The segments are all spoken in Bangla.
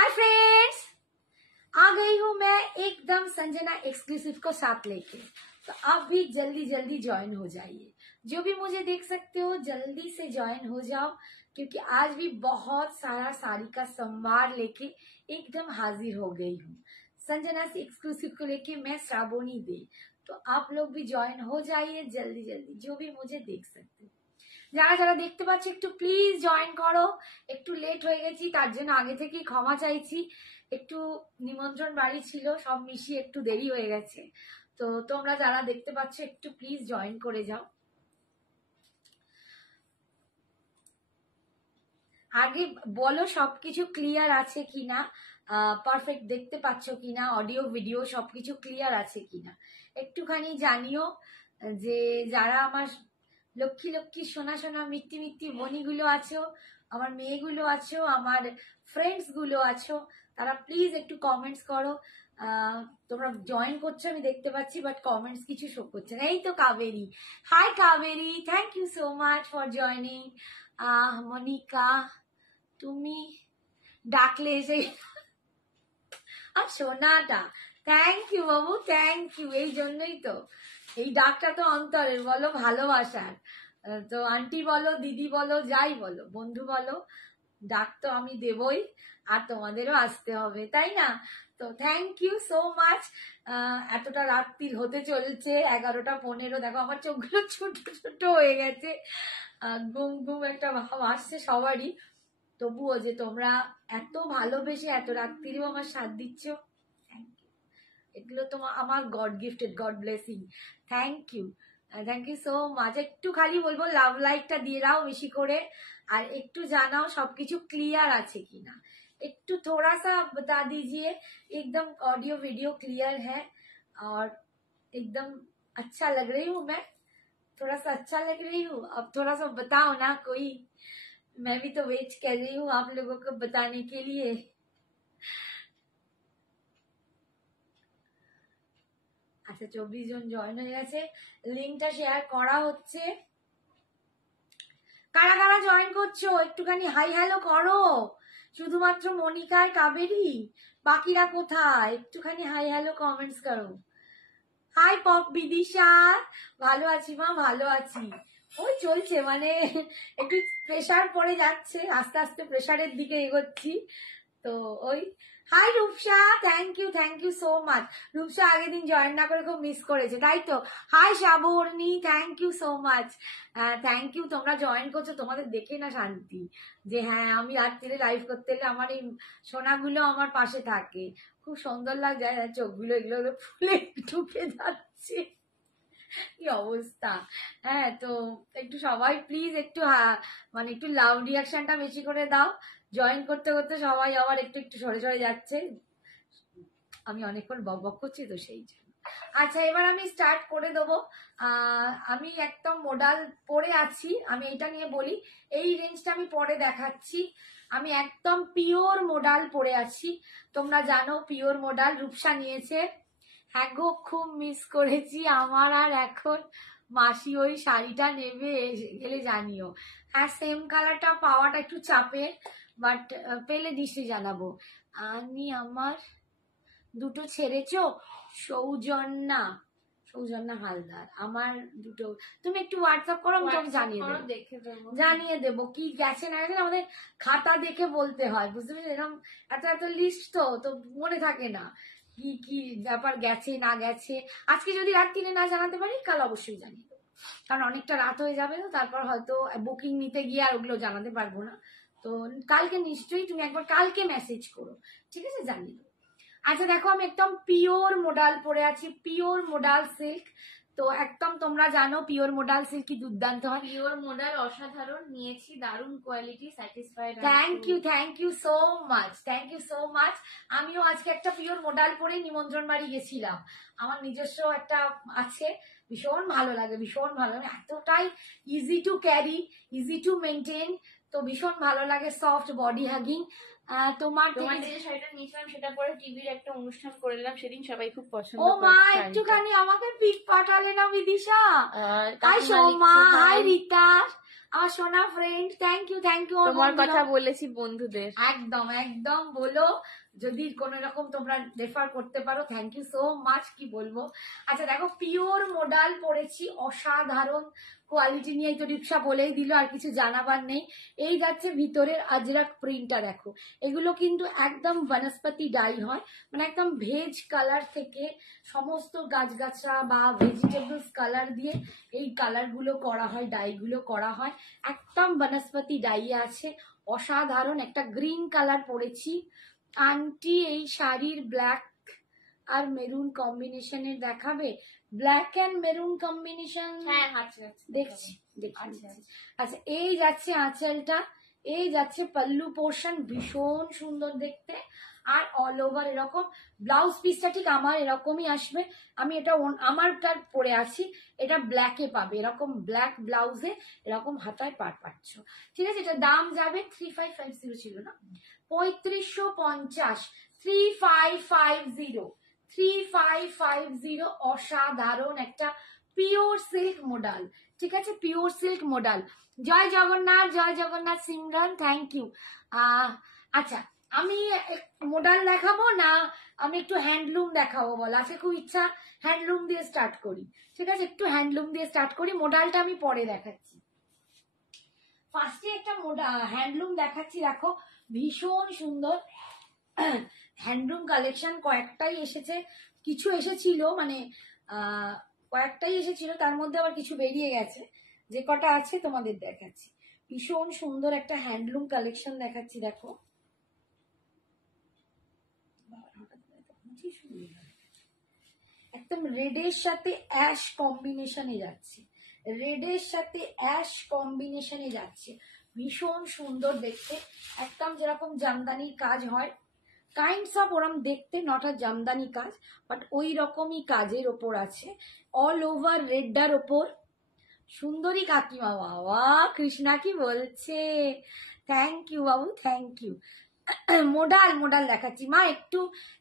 हाय फ्रेंड्स, आ गई हूँ मैं एकदम संजना एक्सक्लूसिव को साथ लेके। तो आप भी जल्दी जल्दी ज्वाइन हो जाइए। जो भी मुझे देख सकते हो जल्दी से ज्वाइन हो जाओ, क्योंकि आज भी बहुत सारा साड़ी का संवार लेके एकदम हाजिर हो गई हूँ। संजना से एक्सक्लूसिव को लेके मैं श्रावणी दे। तो आप लोग भी ज्वाइन हो जाइए जल्दी जल्दी, जो भी मुझे देख सकते हो। যারা যারা দেখতে পাচ্ছি একটু প্লিজ জয়েন করো। একটু লেট হয়ে গেছি, তার জন্য আগে থেকেই ক্ষমা চাইছি। একটু নিমন্ত্রণ বাড়ি ছিল, সব মিশিয়ে একটু দেরি হয়ে গেছে। তো তোমরা যারা দেখতে পাচ্ছ একটু প্লিজ জয়েন করে যাও। আগে বলো সবকিছু ক্লিয়ার আছে কিনা, পারফেক্ট দেখতে পাচ্ছ কিনা, অডিও ভিডিও সবকিছু ক্লিয়ার আছে কিনা একটুখানি জানিও। যে যারা আমার লক্ষ্মী লক্ষ্মী সোনা সোনা মিট্টি মিট্টি বনিগুলো আছো, আমার মেয়েগুলো আছো, আমার ফ্রেন্ডস গুলো আছো, তারা প্লিজ একটু কমেন্টস করো। তোমরা জয়েন করছো আমি দেখতে পাচ্ছি, বাট কমেন্টস কিছু শো করছে না। এই তো Kaveri, hi Kaveri, thank you so much for joining. Monika, তুমি ডাকলে এসে আর সোনাটা, থ্যাংক ইউ বাবু, থ্যাংক ইউ। এই জন্যই তো এই ডাকটা তো অন্তরের, বলো ভালোবাসার। তো আন্টি বলো, দিদি বলো, যাই বলো, বন্ধু বলো, ডাক তো আমি দেবই, আর তোমাদেরও আসতে হবে, তাই না? তো থ্যাংক ইউ সো মাচ। এতটা রাত্রির হতে চলছে 11:15। দেখো আমার চোখগুলো ছোট ছোট হয়ে গেছে, ঘুম ঘুম একটা ভাব আসছে সবারই। তবুও যে তোমরা এত ভালোবেসে এত রাত্রিও আমার সাথ দিচ্ছ, এগুলো তো আমার God gifted, God blessing. Thank you, thank you so much. একটু খালি বলবো লাভ লাইকটা দিয়ে দাও বেশি করে, আর একটু জানাও সবকিছু ক্লিয়ার আছে কিনা। একটু थोड़ा सा बता दीजिए एकदम ऑडियो वीडियो क्लियर है और एकदम अच्छा लग रही हूँ मैं, थोड़ा सा अच्छा लग रही हूँ। अब थोड़ा सा बताओ ना कोई, मैं भी तो वेट कर रही हूँ आप लोगों को बताने के लिए। আচ্ছা 24 জন জয়েন হয়ে গেছে, লিঙ্কটা শেয়ার করা হচ্ছে। কারা কারা জয়েন করছো একটুখানি হাই হ্যালো করো। শুধুমাত্র মনিকা আর কাবেরী, বাকিরা কোথায়? একটুখানি হাই হ্যালো কমেন্টস করো। হাই পপ বিদিশা, ভালো আছি মা, ভালো আছি। ওই চলছে, মানে একটু প্রেশার পড়ে যাচ্ছে, আস্তে আস্তে প্রেশারের দিকে এগোচ্ছি। তো ওই hi Rupsa, thank you so much. Rupsa আগের দিন জয়েন না করে খুব মিস করেছে, তাই তো। Hi Shrabani, thank you so much, thank you. তোমরা জয়েন করছো, তোমাদের দেখে না শান্তি, যে হ্যাঁ আমি রাত্রিরে লাইভ করতে গেলে আমার এই সোনাগুলো আমার পাশে থাকে, খুব সুন্দর লাগছে। চোখগুলো এগুলো ফুলে ঢুকে যাচ্ছে, কি অবস্থা। হ্যাঁ, তো একটু সবাই প্লিজ একটু মানে একটু লাউড রিয়াকশনটা বেশি করে দাও। জয়েন করতে করতে সবাই আবার একটু একটু সরে সরে যাচ্ছে, আমি অনেকক্ষণ বক বক করছি তো সেই জন্য। আচ্ছা এবার আমি স্টার্ট করে দেবো। আমি একদম মডাল পরে আছি, আমি এটা নিয়ে বলি, এই রেঞ্জটা আমি পরে দেখাচ্ছি। আমি একদম পিওর মডাল পরে আছি, তোমরা জানো পিওর মডাল রূপসা নিয়েছে। হ্যাঁ গো, খুব মিস করেছি আমার, আর এখন মাসি ওই শাড়িটা নেবে, গেলে জানিও। হ্যাঁ সেম কালারটা পাওয়াটা একটু চাপের, বাট পেলে নিশ্চয়ই জানাবো। আমি আমার দুটো ছেড়েছো, সৌজন্যা, সৌজন্যা হালদার, আমার দুটো। তুমি একটু হোয়াটসঅ্যাপ করো, আমি তোমাকে জানিয়ে দেবো কি গেছে না গেছে। আমাদের খাতা দেখে বলতে হয়, বুঝতে পারছি, এরকম এত এত লিস্ট তো মনে থাকে না কি কি ব্যাপার গেছে না গেছে। আজকে যদি রাত 3-এ না জানাতে পারি, কাল অবশ্যই জানিয়ে দেবো, কারণ অনেকটা রাত হয়ে যাবে তো, তারপর হয়তো বুকিং নিতে গিয়ে আর ওগুলো জানাতে পারবো না। তো কালকে নিশ্চয়ই তুমি একবার কালকে মেসেজ করো, ঠিক আছে, জানিয়ে দেবো। আচ্ছা দেখো আমি একদম পিওর মডাল পরে আছি, পিওর মডাল সিল্ক। তো একদম তোমরা জানো পিওর মডাল সিল্ক কি দুর্দান্ত হয়। পিওর মডাল অসাধারণ নিয়েছি, দারুণ quality, satisfied. Thank you so much, thank you so much. আমিও আজকে একটা পিওর মডাল পরে নিমন্ত্রণ বাড়ি গেছিলাম, আমার নিজস্ব একটা আছে, ভীষণ ভালো লাগে, ভীষণ ভালো লাগে, এতটাই easy to carry, easy to maintain, তো ভীষণ ভালো লাগে, সফট বডি হাগিং। তোমার যে শাড়িটা নিয়েছিলাম সেটা পরে টিভির একটা অনুষ্ঠান করলাম সেদিন, সবাই খুব পছন্দ ও মা, একটুখানি আমাকে পিক পাঠালে না বিদিশা? হাই সোমা, হাই রীতা, আমার সোনা ফ্রেন্ড, থ্যাংক ইউ তোমার কথা বলেছি বন্ধুদের। একদম একদম বলো, যদি কোন রকম তোমরা রেফার করতে পারো। থ্যাংক ইউ সো মাচ, কি বলবো। আচ্ছা দেখো, পিওর মোডাল পড়েছি, অসাধারণ কোয়ালিটি নিয়ে তো রিক্সা বলেই দিল, আর কিছু জানাবার নেই। এই যাচ্ছে ভিতরের আজরাক প্রিন্টটা, দেখো এগুলো কিন্তু একদম বনস্পতি ডাই হয়, মানে একদম ভেজ কালার থেকে সমস্ত গাছগাছরা বা ভেজিটেবলস কালার দিয়ে এই কালারগুলো করা হয়, ডাইগুলো করা হয়, একদম বনস্পতি ডাই আছে। অসাধারণ একটা গ্রিন কালার পরেছি। আন্টি এই শাড়ির ব্ল্যাক আর মেরুন কম্বিনেশনের দেখাবে? ব্ল্যাক এন্ড মেরুন কম্বিনেশন দেখছি। আচ্ছা এই যাচ্ছে আঁচলটা, এই যাচ্ছে পাল্লু পোর্শন, ভীষণ সুন্দর দেখতে, আর অল ওভার এরকম ব্লাউজ পিসটা ঠিক আমার এরকমই আসবে। আমি এটা আমারটার পরে আছি, এটা ব্ল্যাকে পাবে, এরকম ব্ল্যাক ব্লাউজে এরকম হাতায় পার পাচ্ছ। ঠিক আছে, এটা দাম যাবে 3550 ছিল না, 3550, 3550, 3550। অসাধারণ একটা পিওর সিল্ক মোডাল, ঠিক আছে, pure silk modal. Jai Jagannath, Jai Jagannath Simran, thank you. আচ্ছা আমি মোডাল দেখাবো না আমি একটু হ্যান্ডলুম দেখাবো বলো? আছে খুব ইচ্ছা হ্যান্ডলুম দিয়ে স্টার্ট করি, ঠিক আছে, একটু হ্যান্ডলুম দিয়ে স্টার্ট করি, মোডালটা আমি পরে দেখাচ্ছি। ফার্স্টে একটা হ্যান্ডলুম দেখাচ্ছি, দেখো ভীষণ সুন্দর হ্যান্ডলুম কালেকশন। কয়েকটাই এসেছে, কিছু এসেছিল মানে কয়েকটাই এসেছিল, তার মধ্যে আবার কিছু বেরিয়ে গেছে। যে কটা আছে তোমাদের দেখাচ্ছি। ভীষণ সুন্দর একটা হ্যান্ডলুম কালেকশন দেখাচ্ছি, দেখো একদম রেডের সাথে অ্যাশ কম্বিনেশনে যাচ্ছে, রেডের সাথে অ্যাশ কম্বিনেশনে যাচ্ছে, ভীষণ সুন্দর দেখতে, একদম যেরকম জামদানির কাজ হয়, কাইন্ডস অফ ওরম দেখতে, নট আ জামদানি কাজ, বাট ওই রকমই কাজের ওপর আছে, অল ওভার রেডটার ওপর। সুন্দরী কাকিমা, বাবা কৃষ্ণা কি বলছে, থ্যাংক ইউ বাবু, থ্যাংক ইউ। মোডাল মোডাল দেখাচ্ছি মা, একটু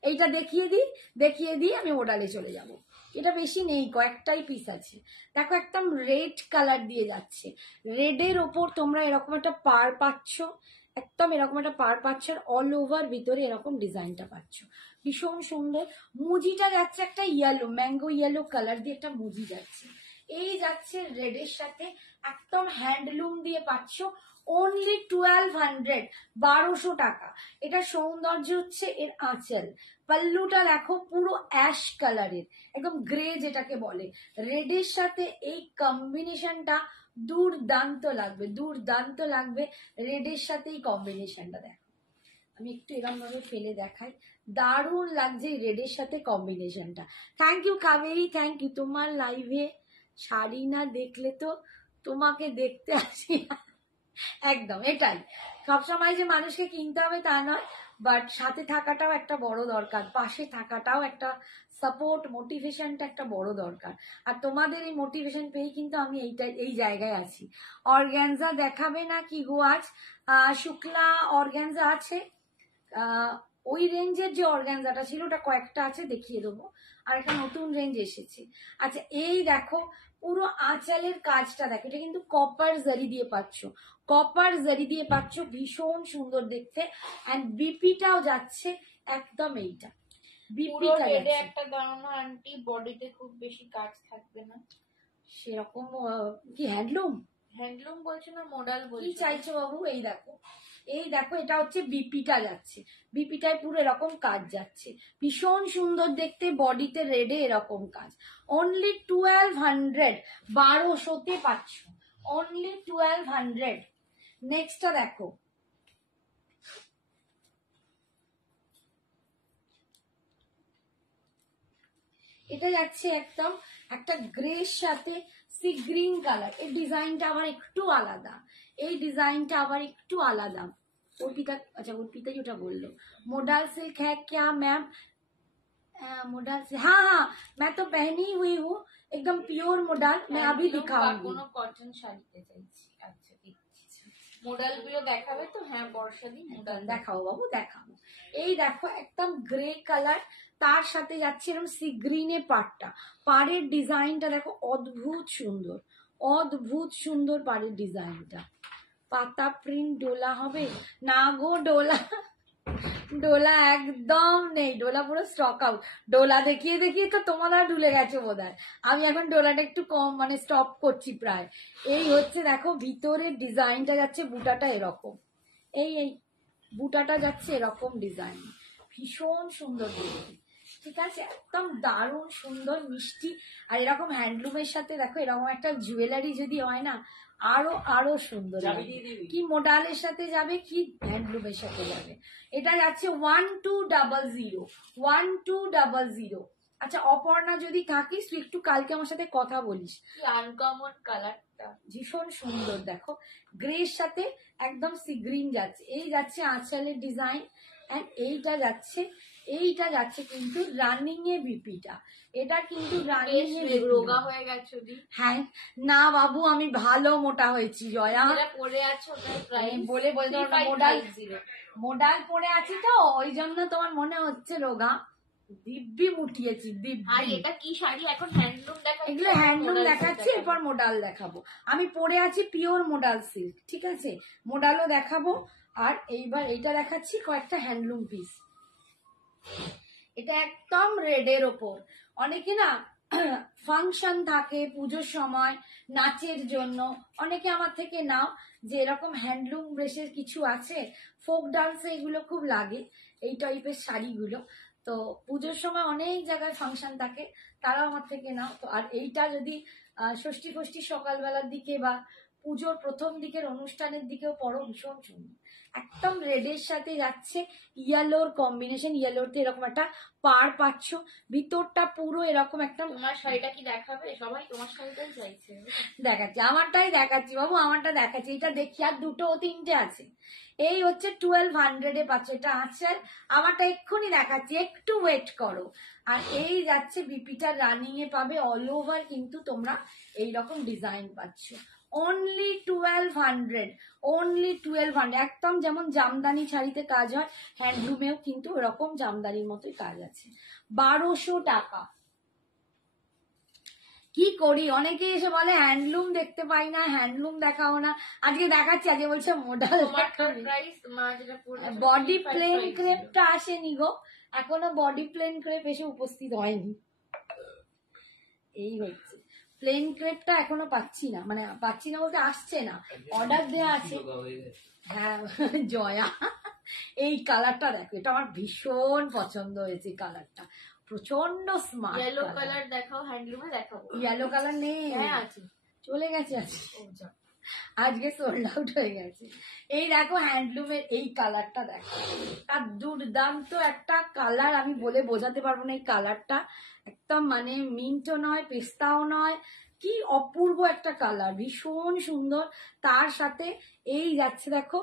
এইটা দেখিয়ে দিই আমি মোডালে চলে যাব। এটা বেশি নেই, কয়েকটাই পিস আছে। দেখো একদম রেড কালার দিয়ে যাচ্ছে, রেডের ওপর তোমরা এরকম একটা পার পাচ্ছ, একদম এরকম একটা পার পাচ্ছ, আর অল ওভার ভিতরে এরকম ডিজাইনটা পাচ্ছ, ভীষণ সুন্দর। মুজিটা যাচ্ছে একটা ইয়েলো, ম্যাঙ্গো ইয়েলো কালার দিয়ে একটা মুজি যাচ্ছে, এই যাচ্ছে রেডের সাথে, একদম হ্যান্ডলুম দিয়ে পাচ্ছ, অনলি 1200, 1200 টাকা। এটা সৌন্দর্য হচ্ছে এর আঁচল, পাল্লুটা দেখো পুরো অ্যাশ কালারের, একদম গ্রে যেটাকে বলে, রেডের সাথে এই কম্বিনেশনটা দুর্দান্ত লাগবে, দুর্দান্ত লাগবে রেডের সাথে এই কম্বিনেশনটা। দেখো আমি একটু এরকম ভাবে ফেলে দেখাই, দারুণ লাগছে রেডের সাথে কম্বিনেশনটা। Thank you Kaveri, thank you. তোমার লাইভে শাড়ি না দেখলে তো তোমাকে দেখতে আসি না। একদম এটাই, সবসময় যে মানুষকে কিনতে হবে তা নয়, বাট সাথে থাকাটাও একটা বড় দরকার, পাশে থাকাটাও একটা সাপোর্ট, মোটিভেশনটা একটা বড় দরকার। আর তোমাদের এই মোটিভেশন পেয়ে কিন্তু আমি এই জায়গায় আছি। অর্গ্যানজা দেখাবে না কি গো আজ? শুক্লা অর্গ্যানজা আছে, ওই রেঞ্জের যে অর্গ্যানজাটা ছিল ওটা কয়েকটা আছে, দেখিয়ে দেবো। আর একটা নতুন রেঞ্জ এসেছে। আচ্ছা এই দেখো পুরো আঁচলের কাজটা দেখো, এটা কিন্তু কপার জারি দিয়ে পাচ্ছ, কপার জারি দিয়ে পাচ্ছ, ভীষণ সুন্দর দেখতে। এন্ড বিপিটাও যাচ্ছে একদম এইটা, বিপিটা একটা দাঁড়ানো আন্টি, বডিতে খুব বেশি কাজ থাকবে না সেরকম। কি হ্যান্ডলুম? হ্যান্ডলুম বলছো না মোডাল বলছো? কি চাইছো বাবু? এই দেখো, এই দেখো এটা হচ্ছে বিপিটা যাচ্ছে, বিপিটায় পুরো এরকম কাজ যাচ্ছে, ভীষণ সুন্দর দেখতে, বডিতে রেডে এরকম কাজ। অনলি 1200, 1200-তে পাচ্ছ, অনলি 1200। নেক্সটটা দেখো, এটা যাচ্ছে একদম একটা গ্রের সাথে সি গ্রিন কালার, এই ডিজাইনটা আবার একটু আলাদা, এই ডিজাইনটা আবার একটু আলাদা। অর্পিতা, আচ্ছা অর্পিতা যেটা বললো मोडाल सिल्क है क्या मैम? मोडाल से, हाँ हाँ मैं तो पहनी हुई हूँ, एकदम प्योर मोडाल, मैं अभी दिखाऊंगी। কোনো কটন শাড়িতে চাইছি। আচ্ছা ঠিক আছে, মোডাল গুলো দেখাবে তো? হ্যাঁ বর্ষাদি মোডাল দেখাও বাবু, দেখাবো। এই দেখো একদম গ্রে কালার, তার সাথে যাচ্ছে এরকম সি গ্রিনে পাড়টা, পাড়ের ডিজাইনটা দেখো অদ্ভুত সুন্দর, অদ্ভুত সুন্দর পাড়ের ডিজাইনটা। পাতা প্রিন্ট ডোলা হবে না গো, ডোলা একদম নেই, ডোলা পুরো স্টক আউট। ডোলা দেখিয়ে দেখিয়ে তো তোমার আর ঢুলে গেছে বোধহয়। আমি এখন ডোলাটা একটু কম মানে স্টপ করছি প্রায়। এই হচ্ছে দেখো ভিতরের ডিজাইনটা যাচ্ছে, বুটাটা এরকম, এই বুটাটা যাচ্ছে এরকম ডিজাইন, ভীষণ সুন্দর দেখতে। ঠিক আছে, একদম দারুণ সুন্দর মিষ্টি। আর এরকম হ্যান্ডলুমের সাথে দেখো এরকম একটা জুয়েলারি যদি হয় না, আরো আরো সুন্দর লাগে। কি মোডালের সাথে যাবে কি হ্যান্ডলুমের সাথে যাবে। এটা যাচ্ছে 1200, 1200। আচ্ছা অপর্ণা যদি থাকিস তুই একটু কালকে আমার সাথে কথা বলিস। আনকমন কালারটা ভীষণ সুন্দর দেখো, গ্রের সাথে একদম সি গ্রিন যাচ্ছে। এই যাচ্ছে আঁচলের ডিজাইন, এন্ড এইটা যাচ্ছে কিন্তু রানিং এ বিপিটা। এটা কিন্তু রানিং এ রোগা হয়ে গেছে। হ্যাঁ না বাবু, আমি ভালো মোটা হয়েছি জয়া। পরে আছো বলে মোডাল পরে আছি তো ওই জন্য তোমার মনে হচ্ছে রোগা। দিব্যি মুটিয়েছি দিব্যি। আর এটা কি শাড়ি এখন হ্যান্ডলুম দেখাচ্ছি? এগুলো হ্যান্ডলুম দেখাচ্ছি, এরপর মোডাল দেখাবো। আমি পরে আছি পিওর মোডাল সিল্ক, ঠিক আছে, মোডালও দেখাবো। আর এইবার এইটা দেখাচ্ছি কয়েকটা হ্যান্ডলুম পিস। এটা একদম রেডের ওপর। অনেকে না ফাংশন থাকে পুজোর সময়, নাচের জন্য, অনেকে আমার থেকে নাও যে এরকম হ্যান্ডলুম ব্রেসের কিছু আছে, ফোক ডান্সে এগুলো খুব লাগে এই টাইপের শাড়িগুলো। তো পুজোর সময় অনেক জায়গায় ফাংশন থাকে, তারাও আমার থেকে নাও। তো আর এইটা যদি ষষ্ঠী ফষ্ঠী সকালবেলার দিকে বা পুজোর প্রথম দিকের অনুষ্ঠানের দিকেও পরো, ভীষণ সুন্দর। একদম রেডের সাথে যাচ্ছে ইয়েলোর কম্বিনেশন, ইয়েলোতে এরকম একটা পাড় পাচ্ছ, ভিতরটা পুরো এরকম একটা। তোমার শাড়িটা কি দেখাবে? সবাই তোমার শাড়িটাই চাইছে। দেখাচ্ছি, আমারটাই দেখাচ্ছি বাবু, আমারটা দেখাচ্ছি। এটা দেখি আর দুটো তিনটে আছে। এই হচ্ছে 1200 পাচ্ছ, এটা আঁচল। আমারটা এক্ষুনি দেখাচ্ছি, একটু ওয়েট করো। আর এই যাচ্ছে বিপিটা রানিং এ পাবে অল ওভার, কিন্তু তোমরা এইরকম ডিজাইন পাচ্ছ অনলি 1200, অনলি 1200। একদম যেমন জামদানি শাড়িতে কাজ হয়, হ্যান্ডলুমেও কিন্তু এরকম জামদানির মতোই কাজ আছে। 1200 টাকা। কি করি, অনেকে এসে বলে হ্যান্ডলুম দেখতে পাই না, হ্যান্ডলুম দেখাও না। আজকে দেখাচ্ছি, আজকে বলছে মোডাল। বডি প্লেন ক্রেপটা আসেনি গো এখনো, বডি প্লেন ক্রেপ এসে উপস্থিত হয়নি। এই হচ্ছে প্লেন ক্রেপটা এখনো পাচ্ছি না, মানে পাচ্ছি না বলতে আসছে না, অর্ডার দেওয়া আছে। হ্যাঁ জয়া, এই কালারটা দেখো, এটা আমার ভীষণ পছন্দ হয়েছে কালারটা, প্রচন্ড স্মার্ট। ইয়েলো কালার দেখাও, হ্যান্ডলুমে দেখাবো। ইয়েলো কালার নেই, হ্যাঁ আছে, চলে গেছে আজকে সোল্ড আউট হয়ে গেছে। এই দেখো হ্যান্ডলুমের এই কালারটা দেখো, তার দুর্দান্ত একটা কালার, আমি বলে বোঝাতে পারবো না এই কালারটা। একদম মানে মিন্টও নয়, পেস্তাও নয়, কি অপূর্ব একটা কালার, ভীষণ সুন্দর। তার সাথে এই যাচ্ছে দেখো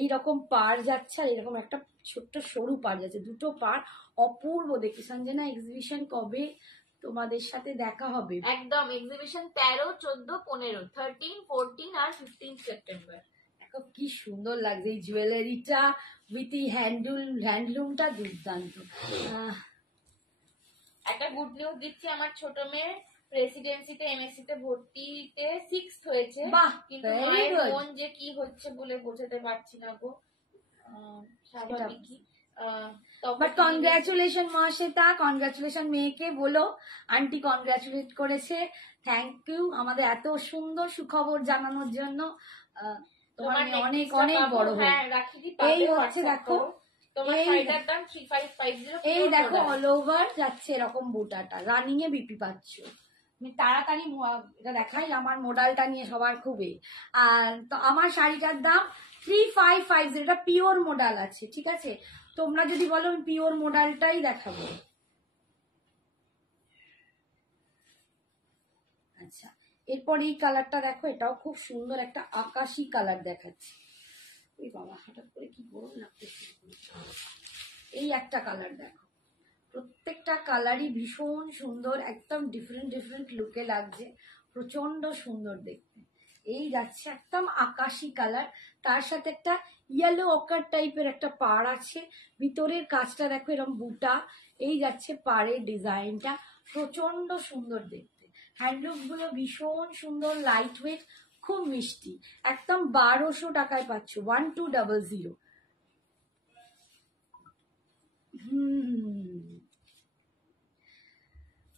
এইরকম পাড় যাচ্ছে, আর এরকম একটা ছোট্ট সরু পাড় যাচ্ছে, দুটো পাড় অপূর্ব দেখি। সঞ্জনা এক্সিবিশন কবে তোমাদের সাথে দেখা হবে? একদম এক্সিবিশন 13, 14, 15, 13, 14 আর 15 সেপ্টেম্বর। দেখো কি সুন্দর লাগছে এই জুয়েলারিটা উইথ এই হ্যান্ডলুমটা, দুর্দান্ত। একটা গুড নিউজ দিচ্ছি, আমার ছোট মেয়ে প্রেসিডেন্সিতে এমএসসি তে ভর্তিতে 6th হয়েছে। কিন্তু মায়ের মন যে কি হচ্ছে বলে বোঝাতে পারছি না গো, স্বাভাবিকই। বাট কনগ্রাচুলেশন মহাশ্বেতা, কনগ্রাচুলেশন মেয়েকে বলো, আন্টি কনগ্রাচুলেট করেছে, থ্যাংক ইউ আমাদের এত সুন্দর সুখবর জানানোর জন্য। তোমার অনেক অনেক বড় হোক। এই হচ্ছে দেখো, এই দেখো অল ওভার যাচ্ছে এরকম বুটাটা, রানিং এ বিপি পাচ্ছ। আমি তাড়াতাড়ি এটা দেখাই, আমার মোডালটা নিয়ে সবার খুবই। আর তো আমার শাড়িটার দাম 3550, এটা পিওর মোডাল আছে, ঠিক আছে। তোমরা যদি বলো আমি পিওর মোডালটাই দেখাবো। আচ্ছা এরপর এই কালারটা দেখো, এটাও খুব সুন্দর একটা আকাশি কালার দেখাচ্ছে। ওই বাবা হঠাৎ করে কি গরম লাগছে। এই একটা কালার দেখো, প্রত্যেকটা কালারই ভীষণ সুন্দর, একদম ডিফারেন্ট ডিফারেন্ট লুকে লাগছে, প্রচন্ড সুন্দর দেখতে। এই যাচ্ছে একদম আকাশি কালার, তার সাথে একটা ইয়েলো অকার টাইপের একটা পাড় আছে, ভিতরের কাজটা দেখো এরকম বুটা। এই যাচ্ছে পাড়ের ডিজাইনটা, প্রচন্ড সুন্দর দেখতে। হ্যান্ডলুম গুলো ভীষণ সুন্দর, লাইট ওয়েট, খুব মিষ্টি, একদম 1200 টাকায় পাচ্ছ, 1200।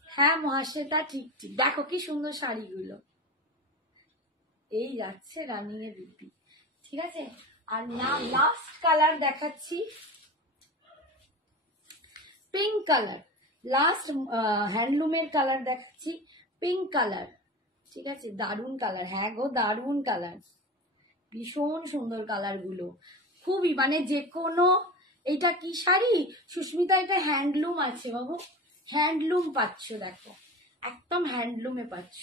হ্যাঁ মহাশ্বেতা, ঠিক ঠিক, দেখো কি সুন্দর শাড়িগুলো। এই যাচ্ছে রানিং এ বিপি, ঠিক আছে। আর না লাস্ট কালার দেখাচ্ছি, পিঙ্ক কালার, লাস্ট হ্যান্ডলুমের কালার দেখাচ্ছি, পিঙ্ক কালার, ঠিক আছে, দারুন কালার, হ্যাঁ গো দারুন কালার, ভীষণ সুন্দর কালার গুলো, খুবই মানে যে কোনো। এটা কি শাড়ি সুস্মিতা? এটা হ্যান্ডলুম আছে বাবু, হ্যান্ডলুম পাচ্ছ, দেখো একদম হ্যান্ডলুমে পাচ্ছ,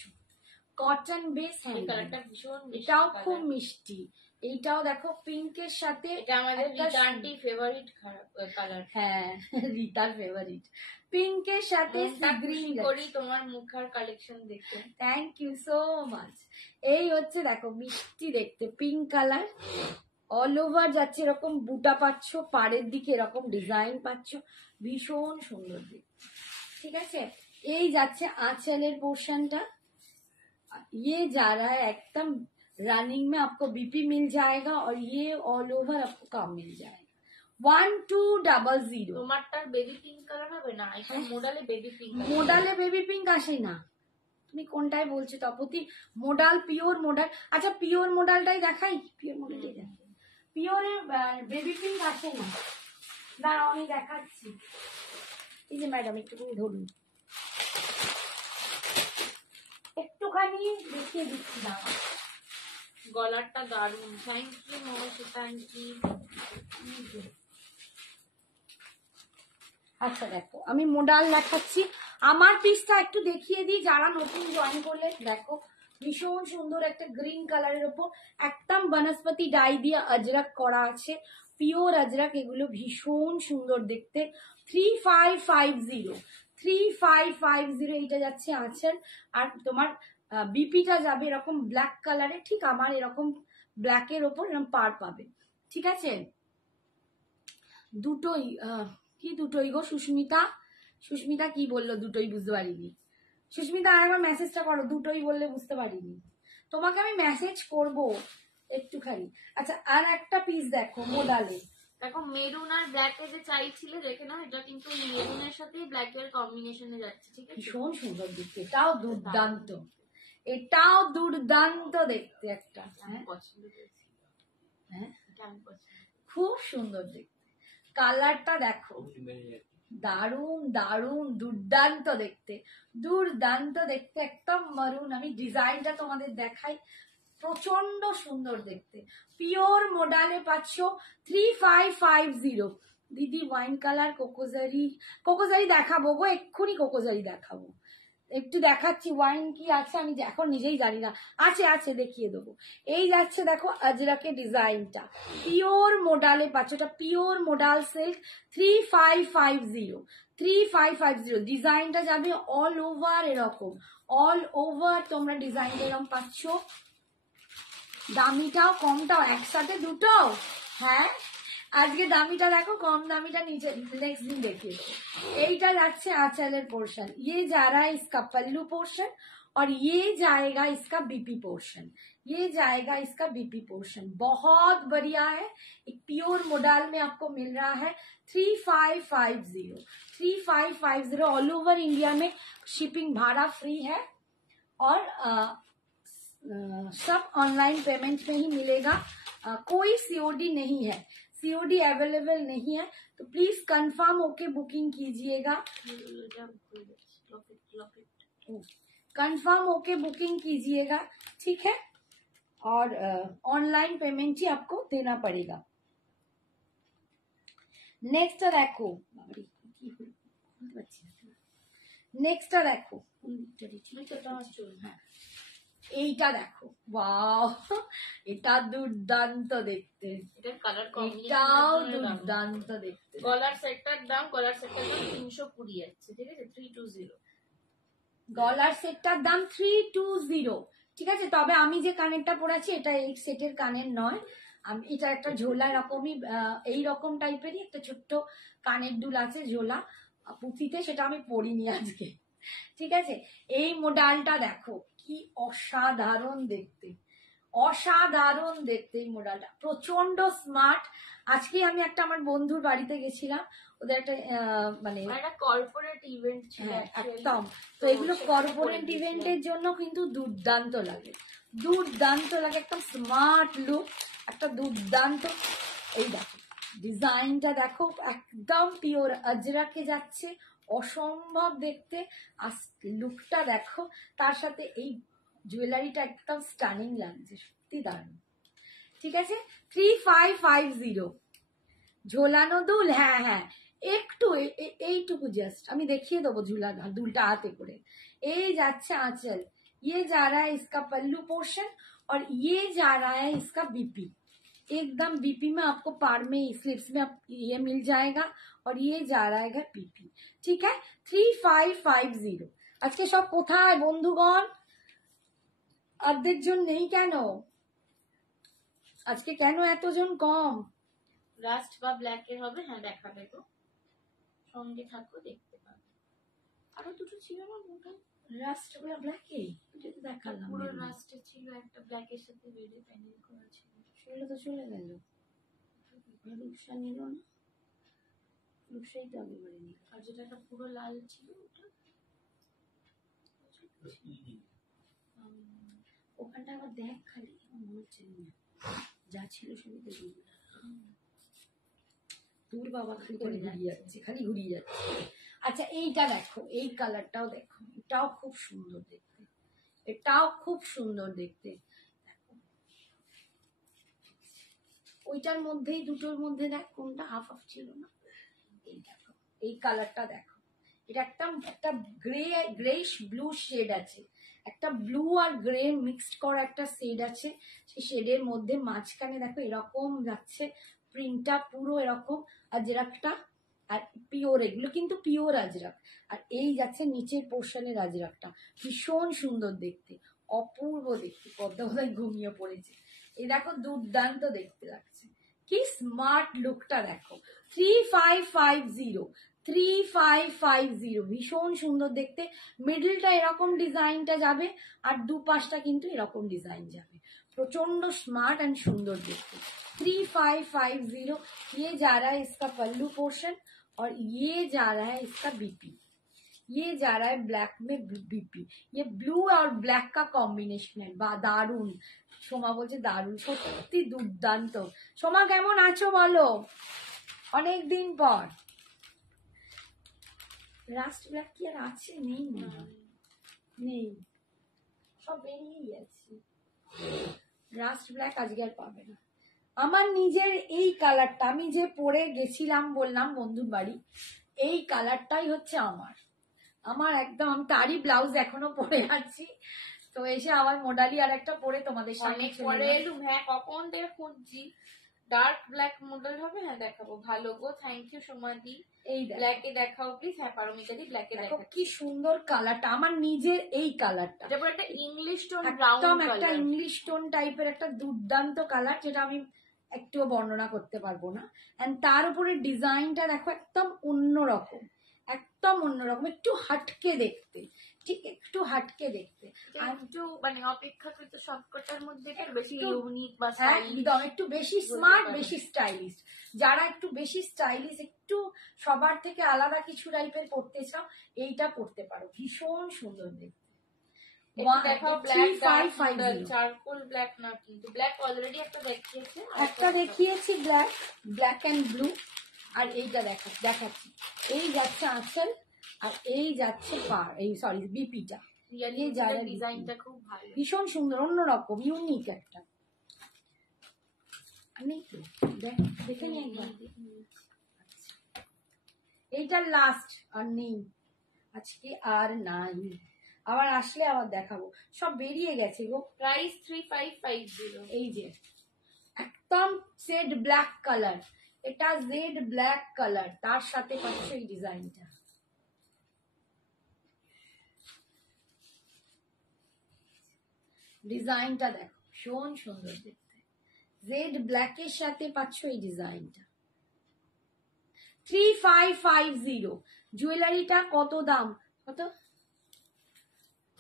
কটন বেস হ্যান্ডলুম, এটাও খুব মিষ্টি। এইটাও দেখো পিঙ্কের সাথে, হ্যাঁ রিতার ফেভারিট, পিঙ্কের সাথে গ্রিন করি তোমার মুখার কালেকশন দেখে, থ্যাংক ইউ সো মাচ। এই হচ্ছে দেখো মিষ্টি দেখতে পিঙ্ক কালার, অল ওভার যাচ্ছে, এরকম বুটা পাচ্ছ, পাড়ের দিকে এরকম ডিজাইন পাচ্ছ, ভীষণ সুন্দর দেখতে, ঠিক আছে। এই যাচ্ছে आंचलेर पोर्शनটা, ये जा रहा है एकदम रनिंग में, आपको बीपी मिल जाएगा और ये ऑल ओवर आपको काम मिल जाएगा, 1200। তোমারটার বেবি পিঙ্ক কালার হবে না? এটা মোডালে বেবি পিঙ্ক, মোডালে বেবি পিঙ্ক আসে না, তুমি কোনটাই বলছো তপতি? মোডাল, পিওর মোডাল, আচ্ছা পিওর মোডালটাই দেখাই, পিওর মোডালটাই দেখাই, পিওরে বেবি পিঙ্ক আসে না, দাঁড়াও আমি দেখাচ্ছি। এই যে ম্যাডাম একটু ধরুন, একটুখানি দেখিয়ে দিচ্ছি, দাঁড়াও। গলারটা দারুন, থ্যাংক ইউ মহাশয়, থ্যাংক ইউ। আচ্ছা দেখো আমি মোডাল দেখাচ্ছি, আমার পিসটা একটু দেখিয়ে দিই, যারা নতুন জয়েন করলে দেখো ভীষণ সুন্দর একটা গ্রিন কালারের উপর একদম বনস্পতি ডাই দিয়ে আজরাক করা আছে, পিওর আজরাক, এগুলো ভীষণ সুন্দর দেখতে, 3550, 3550 এইটা যাচ্ছে আঁচল। আর তোমার বিপিটা যাবে এরকম ব্ল্যাক কালারে, ঠিক আমার এরকম ব্ল্যাকের ওপর এরকম পার পাবে, ঠিক আছে। দুটোই কি দুটোই গো সুস্মিতা? সুস্মিতা কি বললো দুটোই? বুঝতে পারিনি সুস্মিতা, আর আমার মেসেজটা করো, দুটোই বললে বুঝতে পারিনি, তোমাকে আমি মেসেজ করব একটুখানি। আচ্ছা আর একটা পিস দেখো মোডালে, দেখো মেরুন আর ব্ল্যাক এ যে চাইছিলে দেখে নাও, এটা কিন্তু মেরুনের সাথে ব্ল্যাক এর কম্বিনেশনে যাচ্ছে, ঠিক আছে, ভীষণ সুন্দর দেখতে, এটাও দুর্দান্ত, এটাও দুর্দান্ত দেখতে একটা, পছন্দ করেছি, হ্যাঁ আমি পছন্দ, খুব সুন্দর দেখতে, কালারটা দেখো দারুন দারুন, দুর্দান্ত দেখতে, দুর্দান্ত দেখতে, একদম মারুন। আমি ডিজাইনটা তোমাদের দেখাই, প্রচন্ড সুন্দর দেখতে, পিওর মোডালে পাচ্ছ 3550। দিদি ওয়াইন কালার কোকোজারি, কোকোজারি দেখাবো গো, এক্ষুনি কোকোজারি দেখাবো, একটু দেখাচ্ছি ওয়াইন কি আছে, আমি এখন নিজেই জানি না, আছে আছে দেখিয়ে দেবো। এই যাচ্ছে দেখো আজরাকের ডিজাইনটা, পিওর মোডালে পাচ্ছ, এটা পিওর মোডাল সিল্ক, 3550, 3550, ডিজাইনটা যাবে অল ওভার এরকম, অল ওভার তোমরা ডিজাইনটা এরকম পাচ্ছ, দামিটাও কমটাও একসাথে দুটো, হ্যাঁ আজকে দামিটা দেখো, কম দামিটা নিচে नेक्स्ट दिन देखिए। এইটা যাচ্ছে आंचलेर पोर्शन, ये जा रहा है इसका पल्लू पोर्शन और ये जाएगा इसका बीपी पोर्शन, ये जाएगा इसका बीपी पोर्शन, बहुत बढ़िया है, एक प्योर मोडाल में आपको मिल रहा है 3550, 3550, ऑल ओवर इंडिया में शिपिंग भाड़ा फ्री है और सब ऑनलाइन पेमेंट में ही मिलेगा, कोई सीओडी नहीं है, सीओडी अवेलेबल नहीं है, तो प्लीज कंफर्म होके बुकिंग कीजिएगा, कंफर्म होके बुकिंग कीजिएगा, ठीक है, और ऑनलाइन पेमेंट ही आपको देना पड़ेगा। नेक्स्ट देखो, नेक्स्ट देखो, এইটা দেখো, ওয়াও এটা দুর্দান্ত দেখতে, এটাও দুর্দান্ত দেখতে, গলার সেটটার দাম 320 আছে, ঠিক আছে, 320, গলার সেটটার দাম 320, ঠিক আছে। তবে আমি যে কানেরটা পরেছি এটা এই সেটের কানের নয়, আমি এটা একটা ঝোলা রকমই, এই রকম টাইপেরই একটা ছোট্ট কানের দুল আছে ঝোলা পুঁথিতে, সেটা আমি পরিনি আজকে, ঠিক আছে, এই মডেলটা দেখো কি অসাধারণ দেখতে, অসাধারণ দেখতে এই মডেলটা, প্রচন্ড স্মার্ট। আজকে আমি একটা আমার বন্ধুর বাড়িতে গেছিলাম, ওদের একটা মানে কর্পোরেট ইভেন্ট ছিল একদম। তো এগুলো কর্পোরেট ইভেন্টের জন্য কিন্তু দুর্দান্ত লাগে, দুর্দান্ত লাগে, একদম স্মার্ট লুক, একটা দুর্দান্ত। এই দেখো ডিজাইনটা দেখো, একদম পিওর আজরাকে যাচ্ছে, অসম্ভব দেখতে। আর লুকটা দেখো, তার সাথে এই জুয়েলারিটা একদম স্টানিং লাগছে, সত্যি দারুণ। ঠিক আছে, 3550 ঝোলানো দুল। হ্যাঁ হ্যাঁ, একটু এইটুকু জাস্ট আমি দেখিয়ে দেবো ঝুলানো দুলটা হাতে করে। এই যাচ্ছে आंचल, ये जा रहा है इसका पल्लू पोर्शन और ये जा रहा है इसका बीपी। एकदम बीपी में आपको पार में स्लिप्स में ये मिल जाएगा और ये जा रहा है बीपी। ठीक है, 3550। আজকে সব কোথায় বন্ধুগণ? অর্ধেক জন নেই কেন আজকে? কেন এতজন কম? রাস্ট বা ব্ল্যাক এর হবে, হ্যাঁ দেখাবে তো, সঙ্গে থাকো দেখতে পাবে। আরো দুটো ছিল না মোটা রাস্ট বা ব্ল্যাক, এই যেটা দেখালাম পুরো রাস্টে ছিল, একটা ব্ল্যাক এর সাথে রেড প্যানেল করা ছিল, সেগুলো তো চলে গেল। রূপসা নিল না, রূপসাই তো আগেবারে নিল। আর যেটা পুরো লাল ছিল ওটা ওখানটা আবার দেখ, খালি মনে হচ্ছে যা ছিল সবই তো তোর বাবা খালি করে ঘুরিয়ে যাচ্ছে, খালি ঘুরিয়ে যাচ্ছে। আচ্ছা এইটা দেখো, এই কালারটাও দেখো, এটাও খুব সুন্দর দেখতে, এটাও খুব সুন্দর দেখতে। ওইটার মধ্যেই, দুটোর মধ্যে দেখ কোনটা হাফ হাফ ছিল না। এই দেখো, এই কালারটা দেখো, এটা একটা গ্রেইশ ব্লু শেড আছে, একটা ব্লু আর গ্রে মিক্সড করা একটা শেড আছে। সেই শেডের মধ্যে মাঝখানে দেখো এরকম যাচ্ছে প্রিন্টটা, পুরো এরকম আজরাকটা, আর পিওর, এগুলো কিন্তু পিওর আজরাক। আর এই যাচ্ছে নিচের পোর্শনের আজরাকটা, ভীষণ সুন্দর দেখতে, অপূর্ব দেখতে। পদ্মা বোধহয় ঘুমিয়ে পড়েছে। এই দেখো দুর্দান্ত দেখতে লাগছে, কি স্মার্ট লুকটা দেখো। 3550, 3550, ভীষণ সুন্দর দেখতে। মিডলটা এরকম ডিজাইনটা যাবে, আর দুপাশটা কিন্তু এরকম ডিজাইন যাবে, প্রচন্ড স্মার্ট एंड সুন্দর দেখতে। 3550, ये जा रहा है इसका पल्लू पोर्शन और ये जा रहा है इसका बीपी, ये जा रहा है ब्लैक में बीपी। ये ब्लू और ब्लैक का कॉम्बिनेशन है, दारुण। সোমা বলছে দারুণ, সত্যি দুর্দান্ত। সোমা কেমন আছো বলো, অনেকদিন পর। রাস্ট ব্ল্যাক কি আর আছে? নেই, নেই, সব বেরিয়ে গেছে। রাস্ট ব্ল্যাক আজকে আর পাবে না। আমার নিজের এই কালারটা, আমি যে পরে গেছিলাম বললাম বন্ধুর বাড়ি, এই কালারটাই হচ্ছে আমার একদম, আমি তারই ব্লাউজ এখনো পরে আছি। তো এসে আমার মোডালি আর একটা পরে তোমাদের সামনে পরে এলুম। হ্যাঁ, কখন থেকে খুঁজছি ডার্ক ব্ল্যাক মডেল হবে, হ্যাঁ দেখাবো। ভালো গো, থ্যাংক ইউ সোমাদি। এই ব্ল্যাকে দেখাও প্লিজ। হ্যাঁ পারমিতা দি, ব্ল্যাকে দেখাও। কি সুন্দর কালারটা, আমার নিজের এই কালারটা, এটা একটা ইংলিশ টোন, একদম একটা ইংলিশ টোন টাইপের একটা দুর্দান্ত কালার, যেটা আমি একটুও বর্ণনা করতে পারবো না। এন্ড তার উপরে ডিজাইনটা দেখো, একদম অন্যরকম, একদম অন্যরকম, একটু হাটকে দেখতে, ঠিক একটু হাটকে দেখতে, একটু মানে অপেক্ষাকৃত সবকটার মধ্যে একটু বেশি ইউনিক বা একদম একটু বেশি স্মার্ট, বেশি স্টাইলিশ। যারা একটু বেশি স্টাইলিশ, একটু সবার থেকে আলাদা কিছু টাইপের পড়তে চাও, এইটা পড়তে পারো, ভীষণ সুন্দর দেখতে। চারকোল ব্ল্যাক না, কিন্তু ব্ল্যাক অলরেডি একটা দেখিয়েছি, ব্ল্যাক এন্ড ব্লু। আর এইটা দেখাচ্ছি, এই যাচ্ছে আঁচল, আর এই যাচ্ছে বিপিটা। ডিজাইনটা খুব ভালো, ভীষণ সুন্দর, অন্যরকম, ইউনিক একটা। দেখে নি একবার। এইটা লাস্ট, আর নেই আজকে, আর নাই। আবার আসলে আবার দেখাবো, সব বেরিয়ে গেছে গো। প্রাইস 3550। এই যে একদম জেড ব্ল্যাক কালার, এটা জেড ব্ল্যাক কালার, তার সাথে পাচ্ছ এই ডিজাইনটা। ডিজাইনটা দেখো, ভীষণ সুন্দর দেখতে, জেড ব্ল্যাকের সাথে পাচ্ছ এই ডিজাইনটা। 3550 জুয়েলারিটা কত দাম? কত?